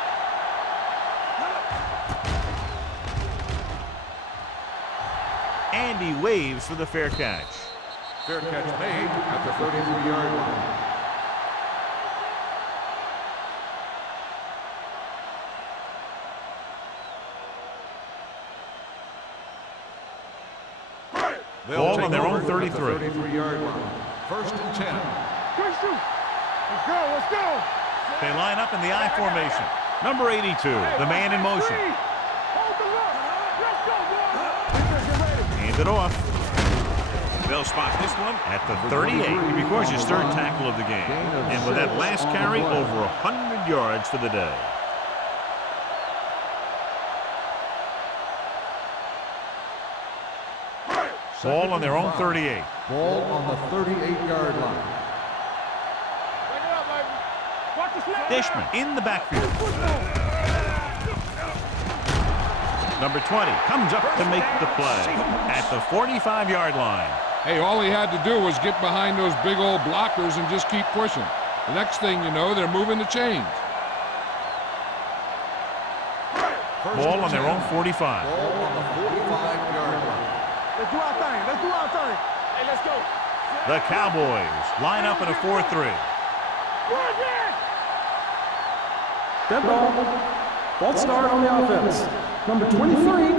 And he waves for the fair catch. Fair catch made at the 33-yard line. Ball on their own 33. 33-yard line. First and 10. Let's go, let's go. They line up in the I formation. Number 82, the man in motion. Hold the look. Let's go, boy. Hand it off. They'll spot this one at the 38. He records his third tackle of the game. And with that last carry, over 100 yards for the day. Ball on their own 38. Ball on the 38-yard line. Bring it up, baby. Watch the snap. Dishman in the backfield. Number 20 comes up to make the play at the 45-yard line. Hey, all he had to do was get behind those big old blockers and just keep pushing. The next thing you know, they're moving the chains. Ball on their own 45. Ball on the 45-yard line. Let's do our thing. Let's do our thing. Hey, let's go. The Cowboys line up in a 4-3. Dead ball. False start on the offense. Number 23,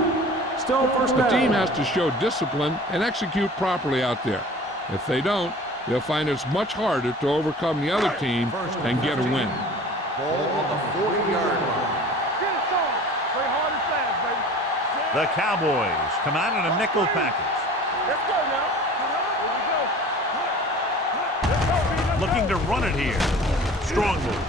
still first The down. team has to show discipline and execute properly out there. If they don't, they'll find it's much harder to overcome the other team and get a win. Ball on the 40-yard line. Get it started. Play hard and fast, baby. The Cowboys come out in a nickel package. Let's go now. Here we go. Let's go, B. Let's Looking go. to run it here. Strong move.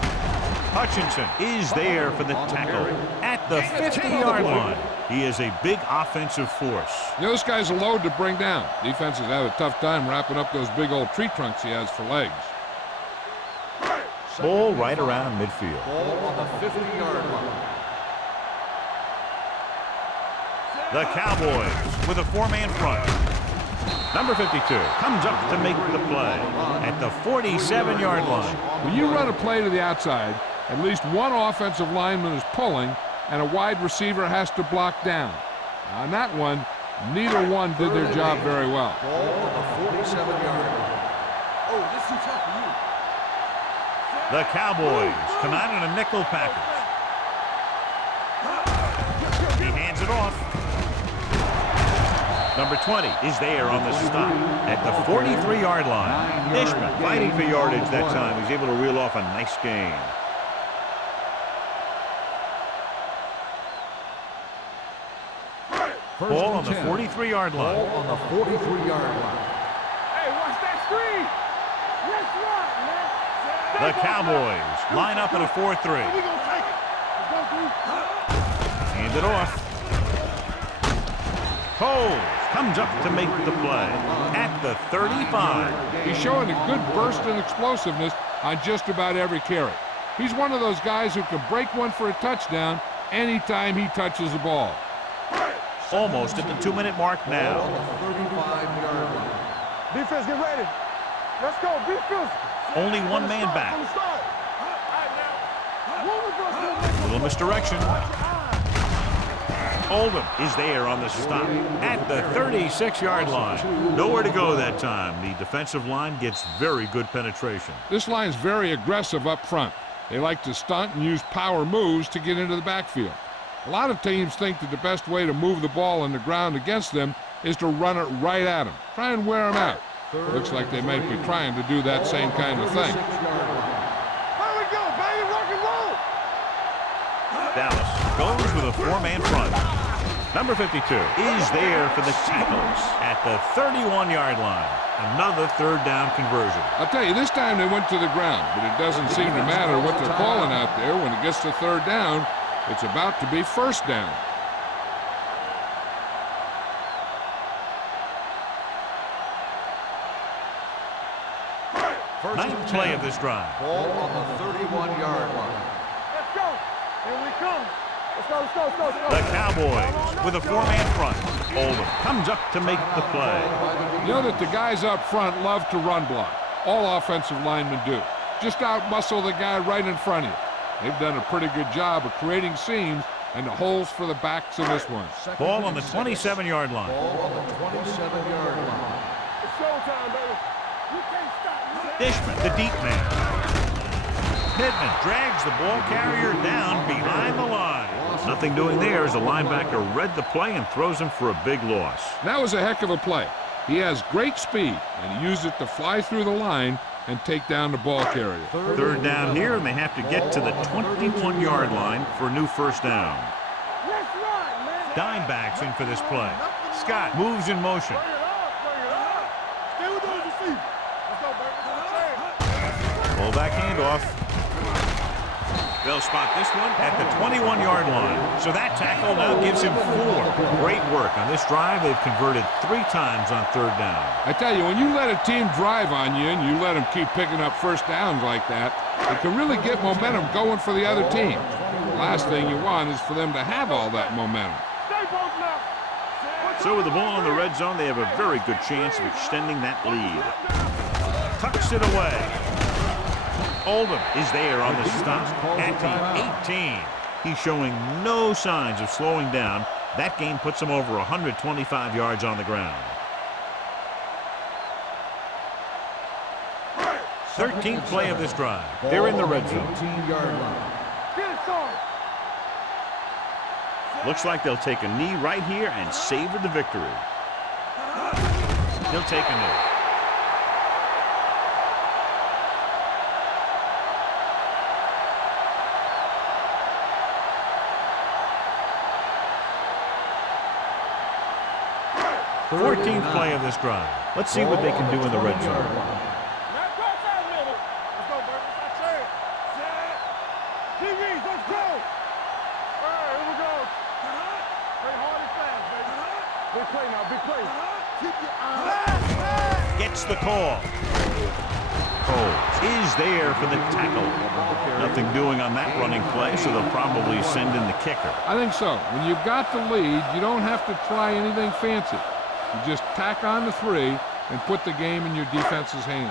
Hutchinson is there for the tackle at at the 50-yard line. He is a big offensive force. You know, this guy's a load to bring down. Defenses have a tough time wrapping up those big old tree trunks he has for legs. Ball right around midfield. Ball on the 50-yard line. The Cowboys with a four-man front. Number 52 comes up to make the play at the 47-yard line. When you run a play to the outside, at least one offensive lineman is pulling, and a wide receiver has to block down. Now, on that one, neither one did their job very well. Ball on the 47-yard line. Oh, this is tough for you. The Cowboys come out in a nickel package. He hands it off. Number 20 is there on the stop at the 43-yard line. Ishmael fighting for yardage that time. He's able to reel off a nice gain. Ball on the 43-yard line. Ball on the 43-yard line. Hey, watch that screen. Let's run, man. The Cowboys line up in a 4-3. We gonna take it. Let's go, dude. Hand it off. Coles comes up to make the play at the 35. He's showing a good burst and explosiveness on just about every carry. He's one of those guys who can break one for a touchdown anytime he touches the ball. Almost at the 2-minute mark now. On the 35-yard line. Defense, get ready. Let's go. Be physical. Only one man back. From the start. All right, now. Little misdirection. Oldham is there on the stop at the 36-yard line. Nowhere to go that time. The defensive line gets very good penetration. This line's very aggressive up front. They like to stunt and use power moves to get into the backfield. A lot of teams think that the best way to move the ball on the ground against them is to run it right at them. Try and wear them out. It looks like they might be trying to do that same kind of thing. Here we go, baby. Rock and roll. Dallas goes with a four-man front. Number 52 is there for the tackles at the 31-yard line. Another third down conversion. I'll tell you, this time they went to the ground, but it doesn't seem to matter what they're calling out there. When it gets to third down, it's about to be first down. Ninth play of this drive. Ball on the 31-yard line. Let's go. Here we come. Let's go, let's go, let's go, let's go. The Cowboys with a four-man front. Oldham comes up to make the play. You know that the guys up front love to run block. All offensive linemen do. Just out-muscle the guy right in front of you. They've done a pretty good job of creating seams and the holes for the backs in this one. Ball on the 27-yard line. Ball on the 27-yard line. It's showtime, baby. You can't stop me. Ishmael, the deep man. Pittman drags the ball carrier down behind the line. Nothing doing there as the linebacker read the play and throws him for a big loss. That was a heck of a play. He has great speed, and he used it to fly through the line and take down the ball carrier. Third down here, and they have to get to the 21-yard line for a new first down. Let's run, man. Dime backs in for this play. Scott moves in motion. Bring it up, bring it up. Stay with those receivers. Let's go, baby. Fullback handoff. They'll spot this one at the 21-yard line. So that tackle now gives him 4. Great work on this drive. They've converted 3 times on third down. I tell you, when you let a team drive on you and you let them keep picking up first downs like that, it can really get momentum going for the other team. The last thing you want is for them to have all that momentum. Stay both now. So with the ball in the red zone, they have a very good chance of extending that lead. Tucks it away. Oldham is there on the stop at the 18. He's showing no signs of slowing down. That game puts him over 125 yards on the ground. 13th play of this drive. They're in the red zone. 18-yard line. Get it started. Looks like they'll take a knee right here and savor the victory. He'll take a knee. Fourteenth play of this drive. Let's see what they can do in the red zone. Now cross that middle. Let's go, baby. That's it. Set. DBs, let's go. All right, here we go. That's the call. Coles is there for the tackle. Nothing doing on that running play, so they'll probably send in the kicker. I think so. When you've got the lead, you don't have to try anything fancy. You just tack on the 3 and put the game in your defense's hands.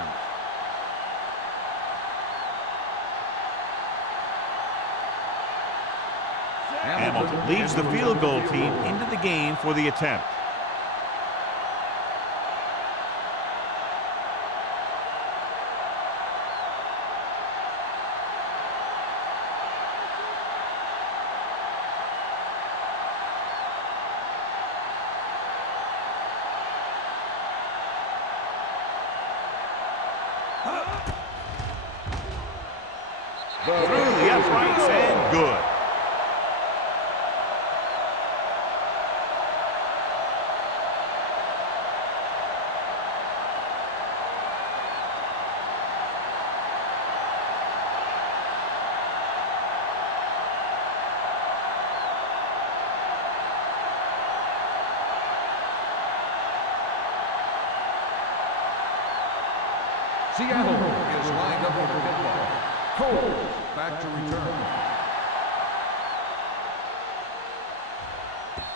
Hamilton leads the field goal team into the game for the attempt. Through the uprights and good. Seattle is lined up for the kickoff. Coles back to return.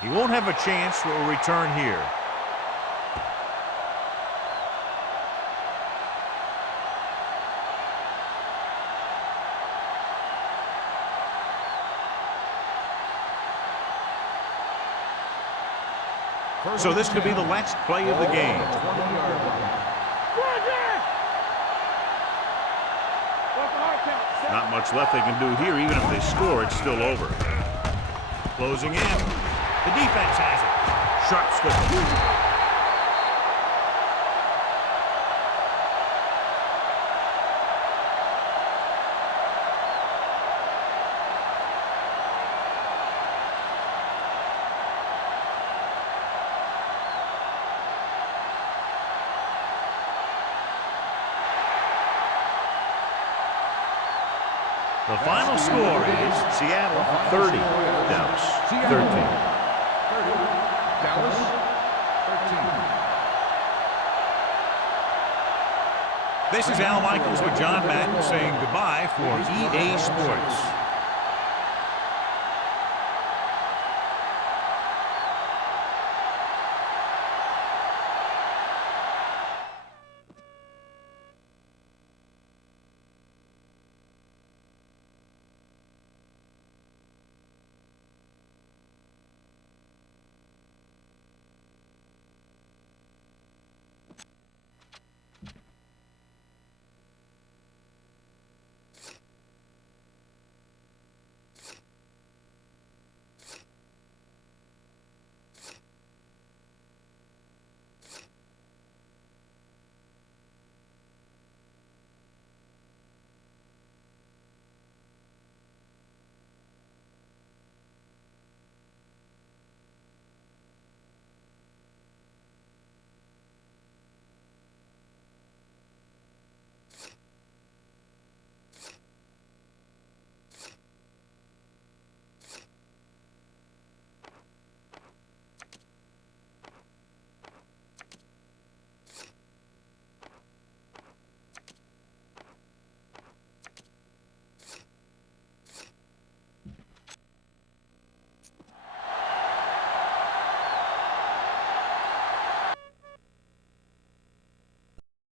He won't have a chance for a return here. So this could be the last play of the game. 20-yard line. Not much left they can do here. Even if they score, it's still over. Closing in. The defense has it. Sharp stick. The final score is Seattle 30, Dallas 13. 30, Dallas 13. This is Al Michaels with John Madden saying goodbye for EA Sports.